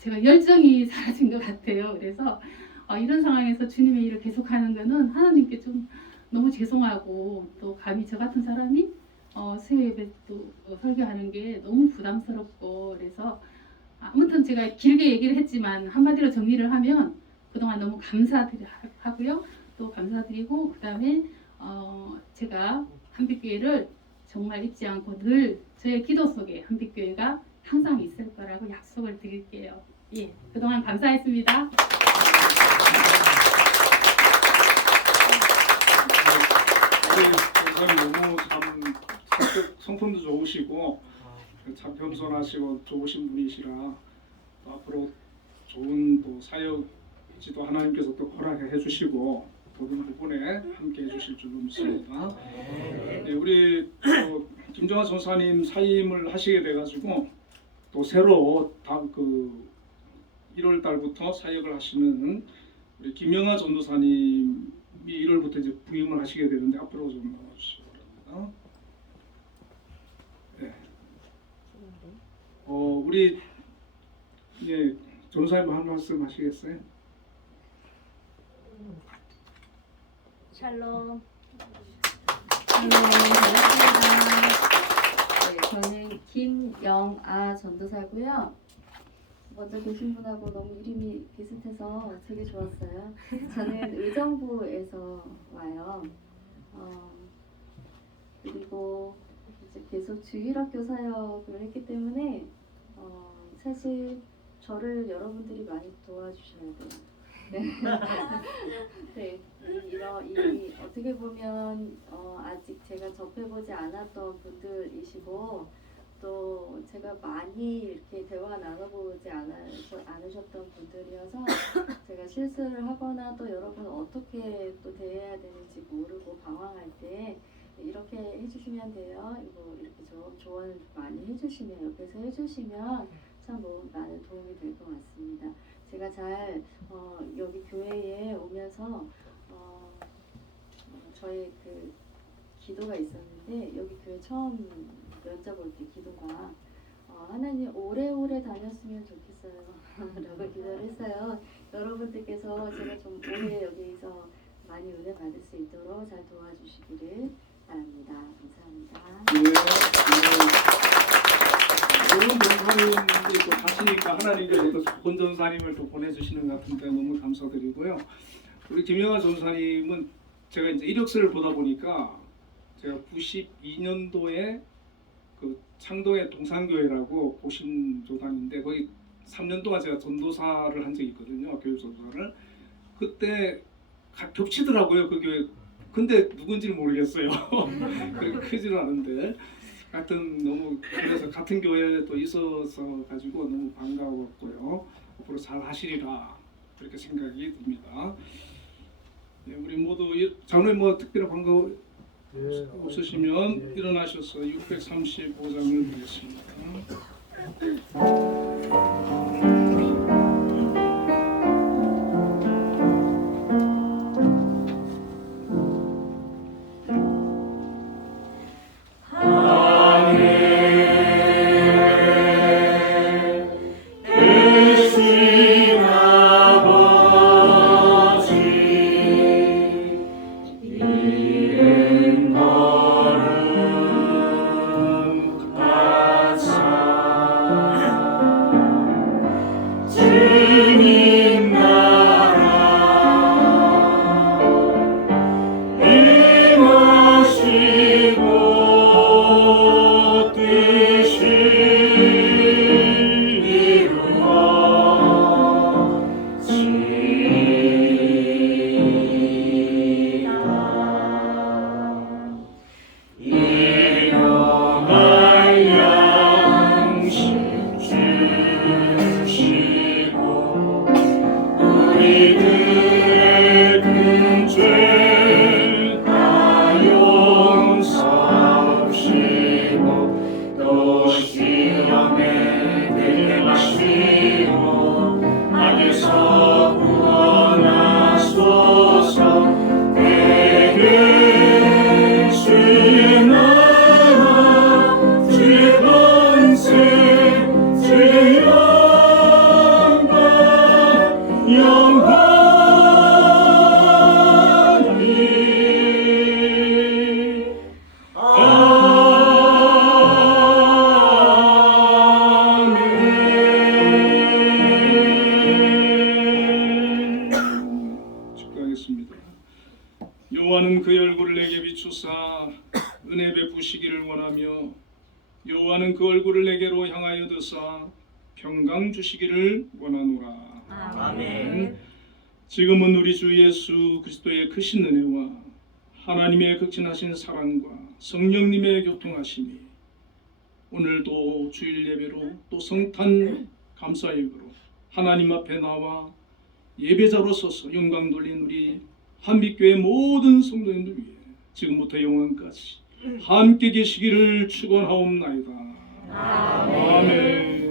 제가 열정이 사라진 것 같아요. 그래서 이런 상황에서 주님의 일을 계속하는 거는 하나님께 좀 너무 죄송하고, 또 감히 저 같은 사람이 수요 예배 또 설교하는 게 너무 부담스럽고, 그래서 아무튼 제가 길게 얘기를 했지만 한마디로 정리를 하면 그동안 너무 감사하고요. 또 감사드리고, 그 다음에 제가 한빛교회를 정말 잊지 않고 늘 저의 기도 속에 한빛교회가 항상 있을 거라고 약속을 드릴게요. 예, 그동안 감사했습니다. 너무 참 성품도 좋으시고 참 겸손하시고 좋으신 분이시라 앞으로 좋은 또 사역 지도 하나님께서 또 허락해 주시고 모든 부분에 함께 해주실 줄 믿습니다. 네, 우리 김정아 전사님 사임을 하시게 돼가지고 또 새로 1월 달부터 사역을 하시는 우리 김영아 전도사님이 1월부터 이제 부임을 하시게 되는데 앞으로 좀 나와주시기 바랍니다. 네. 우리 전도사님 한 말씀 하시겠어요? 샬롬. 반갑습니다. 네, 저는 김영아 전도사고요. 먼저 계신 분하고 너무 이름이 비슷해서 되게 좋았어요. 저는 의정부에서 와요. 그리고 이제 계속 주일학교 사역을 했기 때문에 사실 저를 여러분들이 많이 도와주셔야 돼요. 네, 어떻게 보면 아직 제가 접해보지 않았던 분들이시고, 또 제가 많이 이렇게 대화 나눠보지 않으셨던 분들이어서 제가 실수를 하거나 또 여러분 어떻게 또 대해야 되는지 모르고 방황할 때 이렇게 해주시면 돼요. 이렇게 조언을 많이 해주시면, 옆에서 해주시면 참 많은 도움이 될 것 같습니다. 제가 잘 여기 교회에 오면서 저의 기도가 있었는데, 여기 교회 처음 면접 올 때 기도가 하나님 오래오래 다녔으면 좋겠어요 라고 기도를 했어요. 여러분들께서 제가 좀 오래 여기서 많이 은혜 받을 수 있도록 잘 도와주시기를 바랍니다. 감사합니다. 좋은 전사님들이 또 가시니까 하나님께서 또 좋은 전사님을 또 보내주시는 것 같은데 너무 감사드리고요. 우리 김영아 전사님은 제가 이제 이력서를 보다 보니까 제가 92년도에 창동의 동산교회라고 고신조단인데 거기 3년 동안 제가 전도사를 한 적이 있거든요. 교육 전도사를. 그때 겹치더라고요, 그 교회. 근데 누군지는 모르겠어요. 그렇게 크지는 않은데 너무 그래서 같은 교회에 또 있어서 가지고 너무 반가웠고요. 앞으로 잘 하시리라 그렇게 생각이 듭니다. 네, 우리 모두 장로님 특별히 반가워 없으시면 일어나셔서 635장을 드리겠습니다. 주사 은혜 베푸시기를 원하며 여호와는 그 얼굴을 내게로 향하여 드사 평강 주시기를 원하노라. 아멘. 지금은 우리 주 예수 그리스도의 크신 은혜와 하나님의 극진하신 사랑과 성령님의 교통하심이 오늘도 주일 예배로 또 성탄 감사 예배로 하나님 앞에 나와 예배자로 서서 영광 돌린 우리 한빛교회 모든 성도님들 위해 지금부터 영원까지 함께 계시기를 축원하옵나이다. 아멘.